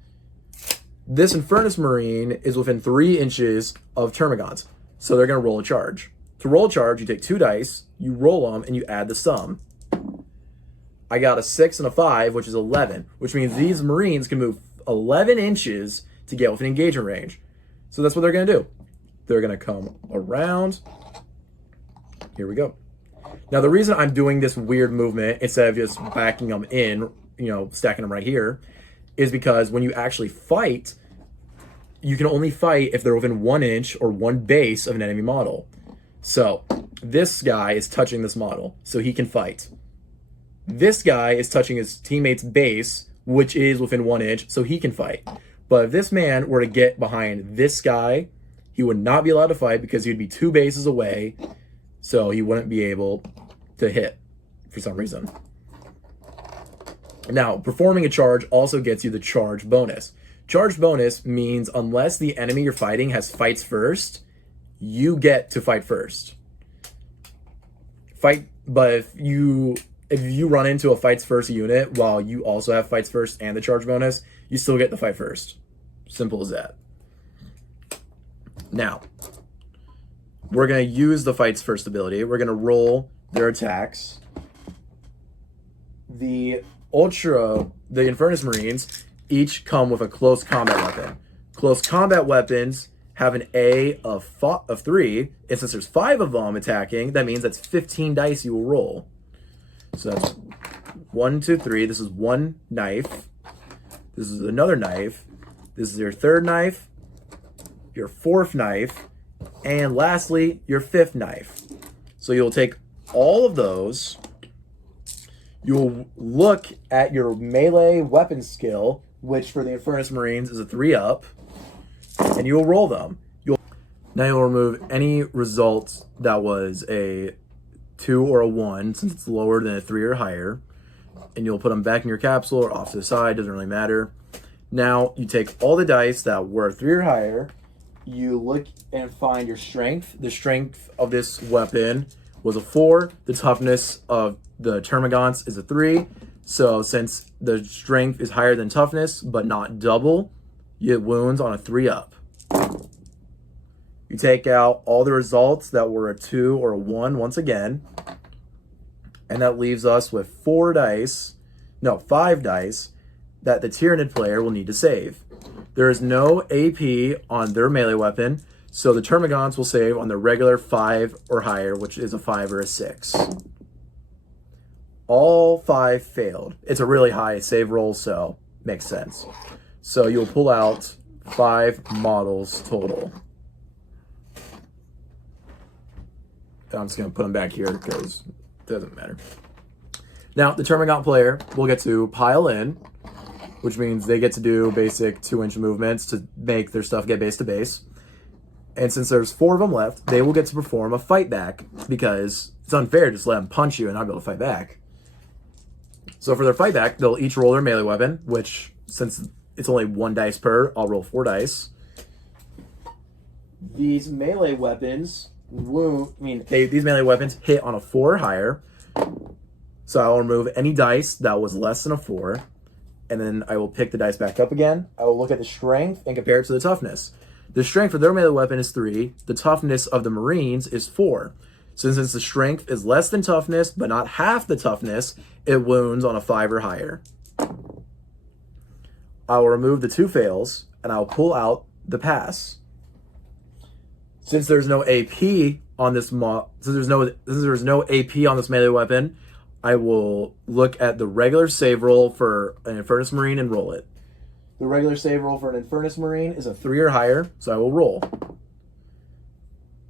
This Infernus Marine is within 3 inches of Termagants, so they're going to roll a charge. To roll a charge, you take 2 dice, you roll them, and you add the sum. I got a 6 and a 5, which is 11, which means these Marines can move 11 inches to get within engagement range. So that's what they're going to do. They're going to come around. Here we go. Now, the reason I'm doing this weird movement instead of just backing them in, stacking them right here, is because when you actually fight, you can only fight if they're within 1 inch or 1 base of an enemy model. So this guy is touching this model, so he can fight. This guy is touching his teammate's base, which is within 1 inch, so he can fight. But if this man were to get behind this guy, he would not be allowed to fight because he'd be 2 bases away, so he wouldn't be able to hit for some reason. Now, performing a charge also gets you the charge bonus. Charge bonus means unless the enemy you're fighting has fights first, you get to fight first. But if you run into a fights first unit while you also have fights first and the charge bonus, you still get the fight first. Simple as that. Now, we're going to use the fights first ability. We're going to roll their attacks. The Infernus Marines each come with a close combat weapon. Close combat weapons have an A of 3, and since there's 5 of them attacking, that means that's 15 dice you will roll. So that's 1, 2, 3. This is 1 knife. This is another knife. This is your 3rd knife, your 4th knife, and lastly, your 5th knife. So you'll take all of those. You'll look at your melee weapon skill, which for the Infernus Marines is a 3-up, and you'll roll them. Now you'll remove any result that was a 2 or a 1, since it's lower than a 3 or higher, and you'll put them back in your capsule or off to the side, doesn't really matter. Now you take all the dice that were 3 or higher, you look and find your strength. The strength of this weapon was a 4, the toughness of the Termagants is a 3, so since the strength is higher than toughness, but not double, you get wounds on a 3-up. You take out all the results that were a 2 or a 1 once again, and that leaves us with 5 dice that the Tyranid player will need to save. There is no AP on their melee weapon, so the Termagants will save on their regular 5 or higher, which is a 5 or a 6. All 5 failed. It's a really high save roll, so makes sense. So you'll pull out 5 models total. I'm just going to put them back here because it doesn't matter. Now, the Termagant player will get to pile in, which means they get to do basic 2-inch movements to make their stuff get base to base. And since there's 4 of them left, they will get to perform a fight back because it's unfair to just let them punch you and not be able to fight back. So for their fight back, they'll each roll their melee weapon, which since it's only 1 dice per, I'll roll 4 dice. These melee weapons these melee weapons hit on a 4 or higher. So I'll remove any dice that was less than a 4. And then I will pick the dice back up again. I will look at the strength and compare it to the toughness. The strength of their melee weapon is 3. The toughness of the Marines is 4. So since the strength is less than toughness, but not half the toughness, it wounds on a 5 or higher. I will remove the 2 fails, and I will pull out the pass. Since there's no AP on this since there's no AP on this melee weapon, I will look at the regular save roll for an Infernus Marine and roll it. The regular save roll for an Infernus Marine is a 3 or higher, so I will roll.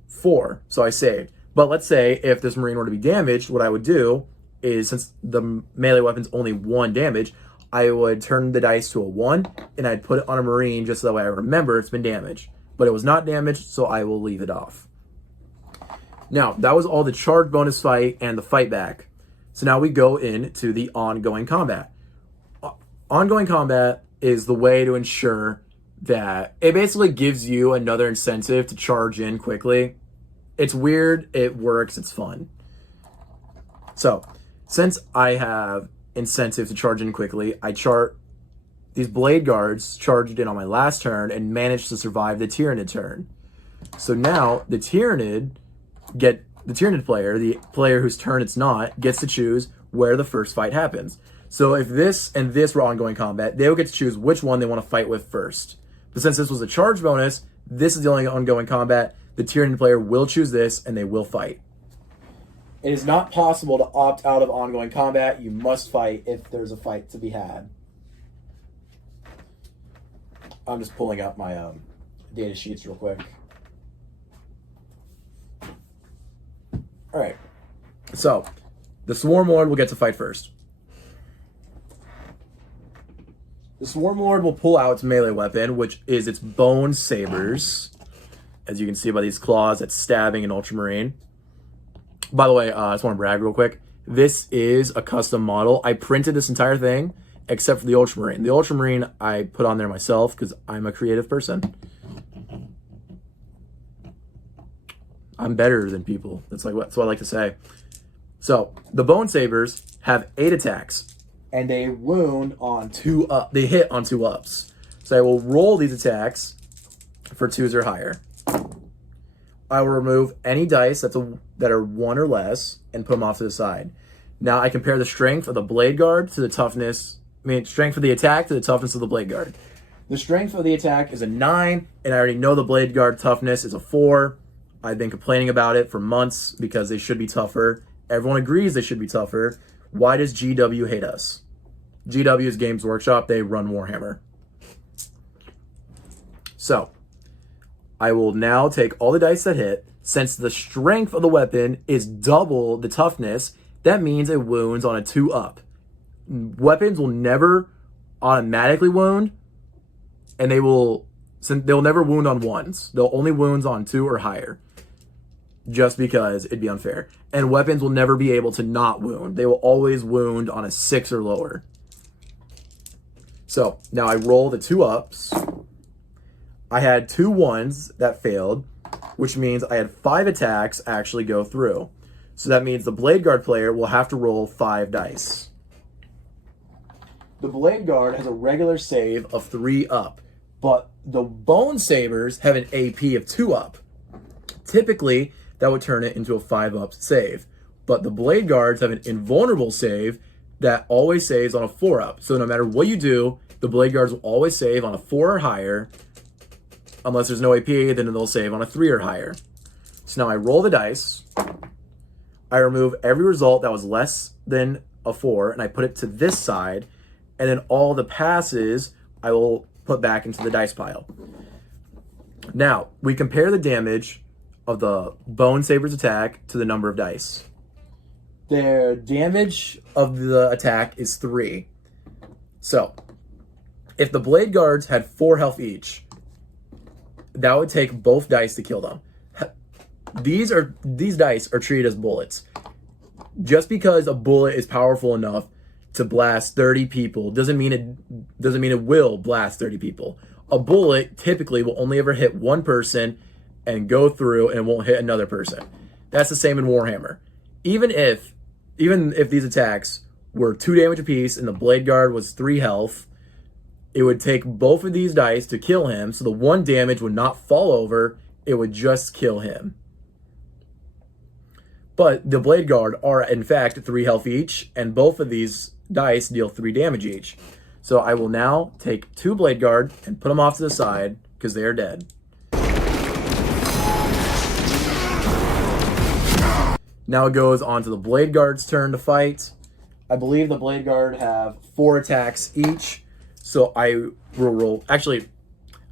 4, so I saved. But let's say if this Marine were to be damaged, what I would do is, since the melee weapon's only 1 damage, I would turn the dice to a 1, and I'd put it on a Marine just so that way I remember it's been damaged. But it was not damaged, so I will leave it off. Now, that was all the charge bonus fight and the fight back. So now we go into the ongoing combat. Ongoing combat is the way to ensure that it basically gives you another incentive to charge in quickly. It's weird, it works, it's fun. So, since I have incentive to charge in quickly, I chart these blade guards charged in on my last turn and managed to survive the Tyranid turn. So now the Tyranid player, the player whose turn it's not, gets to choose where the first fight happens. So if this and this were ongoing combat, they would get to choose which one they want to fight with first. But since this was a charge bonus, this is the only ongoing combat. The Tyranid player will choose this and they will fight. It is not possible to opt out of ongoing combat. You must fight if there's a fight to be had. I'm just pulling up my data sheets real quick. All right. So, the Swarm Lord will get to fight first. The Swarm Lord will pull out its melee weapon, which is its Bone Sabers. As you can see by these claws, that's stabbing an Ultramarine. By the way, I just want to brag real quick. This is a custom model. I printed this entire thing, except for the Ultramarine. The Ultramarine I put on there myself because I'm a creative person. I'm better than people. That's what I like to say. So the Bone Sabers have 8 attacks, and they wound on 2 up. They hit on 2 ups. So I will roll these attacks for 2s or higher. I will remove any dice that are 1 or less and put them off to the side. Now I compare the strength of the Blade Guard to the toughness. Strength of the attack to the toughness of the Blade Guard. The strength of the attack is a 9, and I already know the Blade Guard toughness is a 4. I've been complaining about it for months because they should be tougher. Everyone agrees they should be tougher. Why does GW hate us? GW is Games Workshop. They run Warhammer. So, I will now take all the dice that hit. Since the strength of the weapon is double the toughness, that means it wounds on a 2 up. Weapons will never automatically wound, and they'll never wound on 1s. They'll only wound on 2 or higher, just because it'd be unfair. And weapons will never be able to not wound. They will always wound on a 6 or lower. So now I roll the 2 ups. I had 2 1s that failed, which means I had 5 attacks actually go through. So that means the Blade Guard player will have to roll 5 dice. The Blade Guard has a regular save of 3 up, but the Bone Sabers have an AP of 2 up. Typically, that would turn it into a 5 up save, but the Blade Guards have an invulnerable save that always saves on a 4 up. So no matter what you do, the Blade Guards will always save on a 4 or higher. Unless there's no AP, then they'll save on a 3 or higher. So now I roll the dice. I remove every result that was less than a 4, and I put it to this side. And then all the passes, I will put back into the dice pile. Now, we compare the damage of the Bone Saber's attack to the number of dice. Their damage of the attack is 3. So, if the Blade Guards had 4 health each, that would take both dice to kill them. These dice are treated as bullets. Just because a bullet is powerful enough to blast 30 people doesn't mean it will blast 30 people. A bullet typically will only ever hit one person and go through and it won't hit another person. That's the same in Warhammer. Even if these attacks were 2 damage apiece and the Blade Guard was 3 health, it would take both of these dice to kill him, so the 1 damage would not fall over, it would just kill him. But the Blade Guard are, in fact, 3 health each, and both of these dice deal 3 damage each. So I will now take 2 Blade Guard and put them off to the side, because they are dead. Now it goes on to the Blade Guard's turn to fight. I believe the Blade Guard have 4 attacks each, so I will roll. Actually,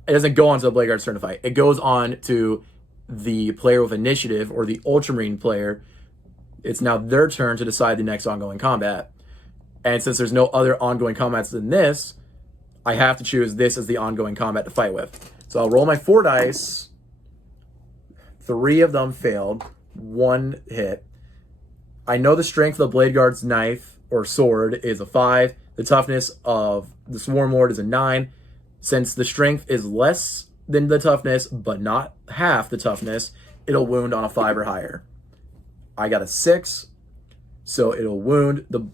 it doesn't go on to the Blade Guard's turn to fight. It goes on to the player with initiative, or the Ultramarine player. It's now their turn to decide the next ongoing combat. And since there's no other ongoing combats than this, I have to choose this as the ongoing combat to fight with. So I'll roll my 4 dice. 3 of them failed. 1 hit. I know the strength of the Blade Guard's knife or sword is a 5. The toughness of the Swarm Lord is a 9. Since the strength is less than the toughness, but not half the toughness, it'll wound on a 5 or higher. I got a 6, so it'll wound. The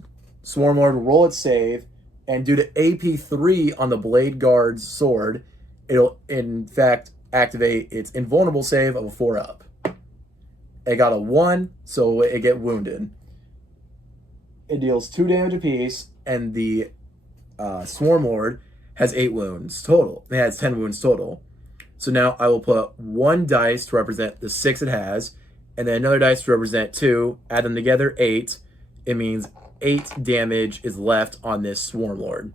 Swarm Lord will roll its save, and due to AP 3 on the Blade Guard's sword, it'll in fact activate its invulnerable save of a 4-up. It got a 1, so it get wounded. It deals 2 damage apiece, and the Swarm Lord has 8 wounds total. It has 10 wounds total. So now I will put 1 dice to represent the 6 it has, and then another dice to represent 2. Add them together, 8. It means 8 damage is left on this Swarm Lord.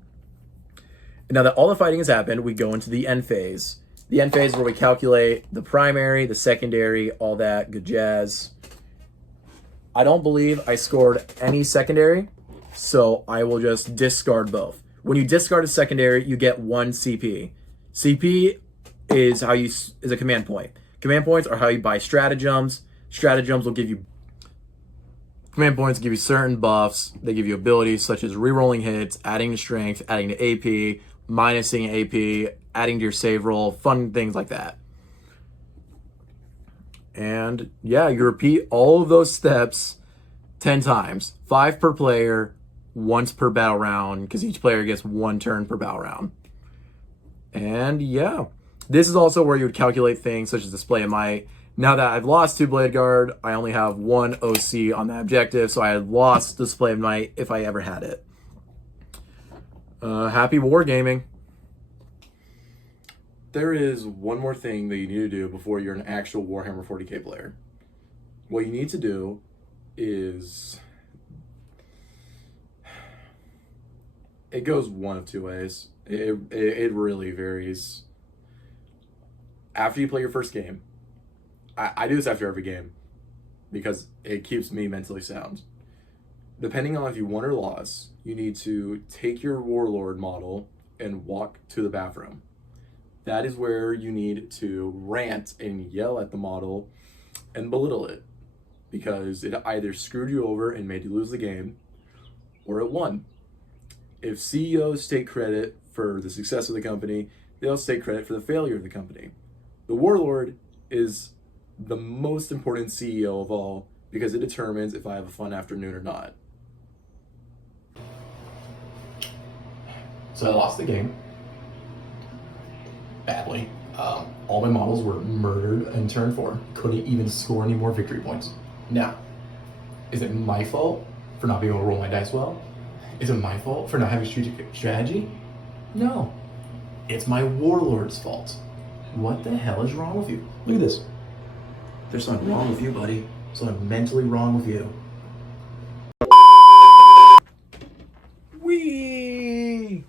And now that all the fighting has happened, we go into the end phase. The end phase is where we calculate the primary, the secondary, all that good jazz. I don't believe I scored any secondary, so I will just discard both. When you discard a secondary, you get 1 CP. CP is a command point. Command points are how you buy stratagems. Stratagems will give you command points, give you certain buffs. They give you abilities such as rerolling hits, adding to strength, adding to AP, minusing AP, adding to your save roll, fun things like that. And yeah, you repeat all of those steps 10 times. 5 per player, once per battle round, because each player gets 1 turn per battle round. And yeah, this is also where you would calculate things such as display of might. Now that I've lost 2 Blade Guard, I only have 1 OC on that objective, so I had lost display of might if I ever had it. Happy wargaming. There is one more thing that you need to do before you're an actual Warhammer 40K player. What you need to do is... It goes one of 2 ways. It really varies. After you play your first game, I do this after every game because it keeps me mentally sound. Depending on if you won or lost, you need to take your Warlord model and walk to the bathroom. That is where you need to rant and yell at the model and belittle it, because it either screwed you over and made you lose the game, or it won. If CEOs take credit for the success of the company, they'll take credit for the failure of the company. The Warlord is the most important CEO of all because it determines if I have a fun afternoon or not. So I lost the game badly. All my models were murdered in turn 4. Couldn't even score any more victory points. Now, is it my fault for not being able to roll my dice well? Is it my fault for not having strategy? No. It's my Warlord's fault. What the hell is wrong with you? Look at this. There's something wrong with you, buddy. Something mentally wrong with you. Whee!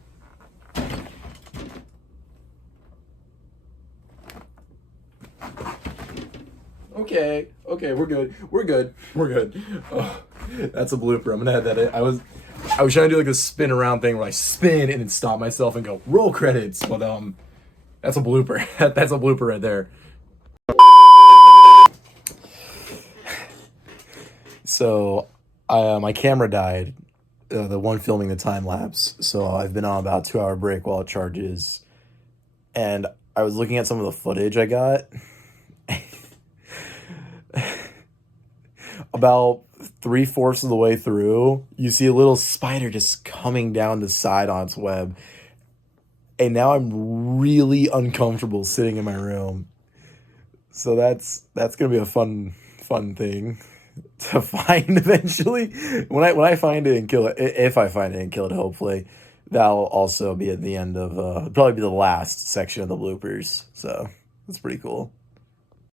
Okay, we're good. Oh, that's a blooper. I'm gonna have that in. I was trying to do like a spin around thing where I spin and then stop myself and go roll credits, but that's a blooper. That's a blooper right there. So, my camera died, the one filming the time lapse. So I've been on about a 2-hour break while it charges, and I was looking at some of the footage I got. About 3/4 of the way through, you see a little spider just coming down the side on its web. and now I'm really uncomfortable sitting in my room. So that's gonna be a fun thing to find eventually. When I find it and kill it, if I find it and kill it, hopefully, that'll also be at the end of probably be the last section of the bloopers. So that's pretty cool.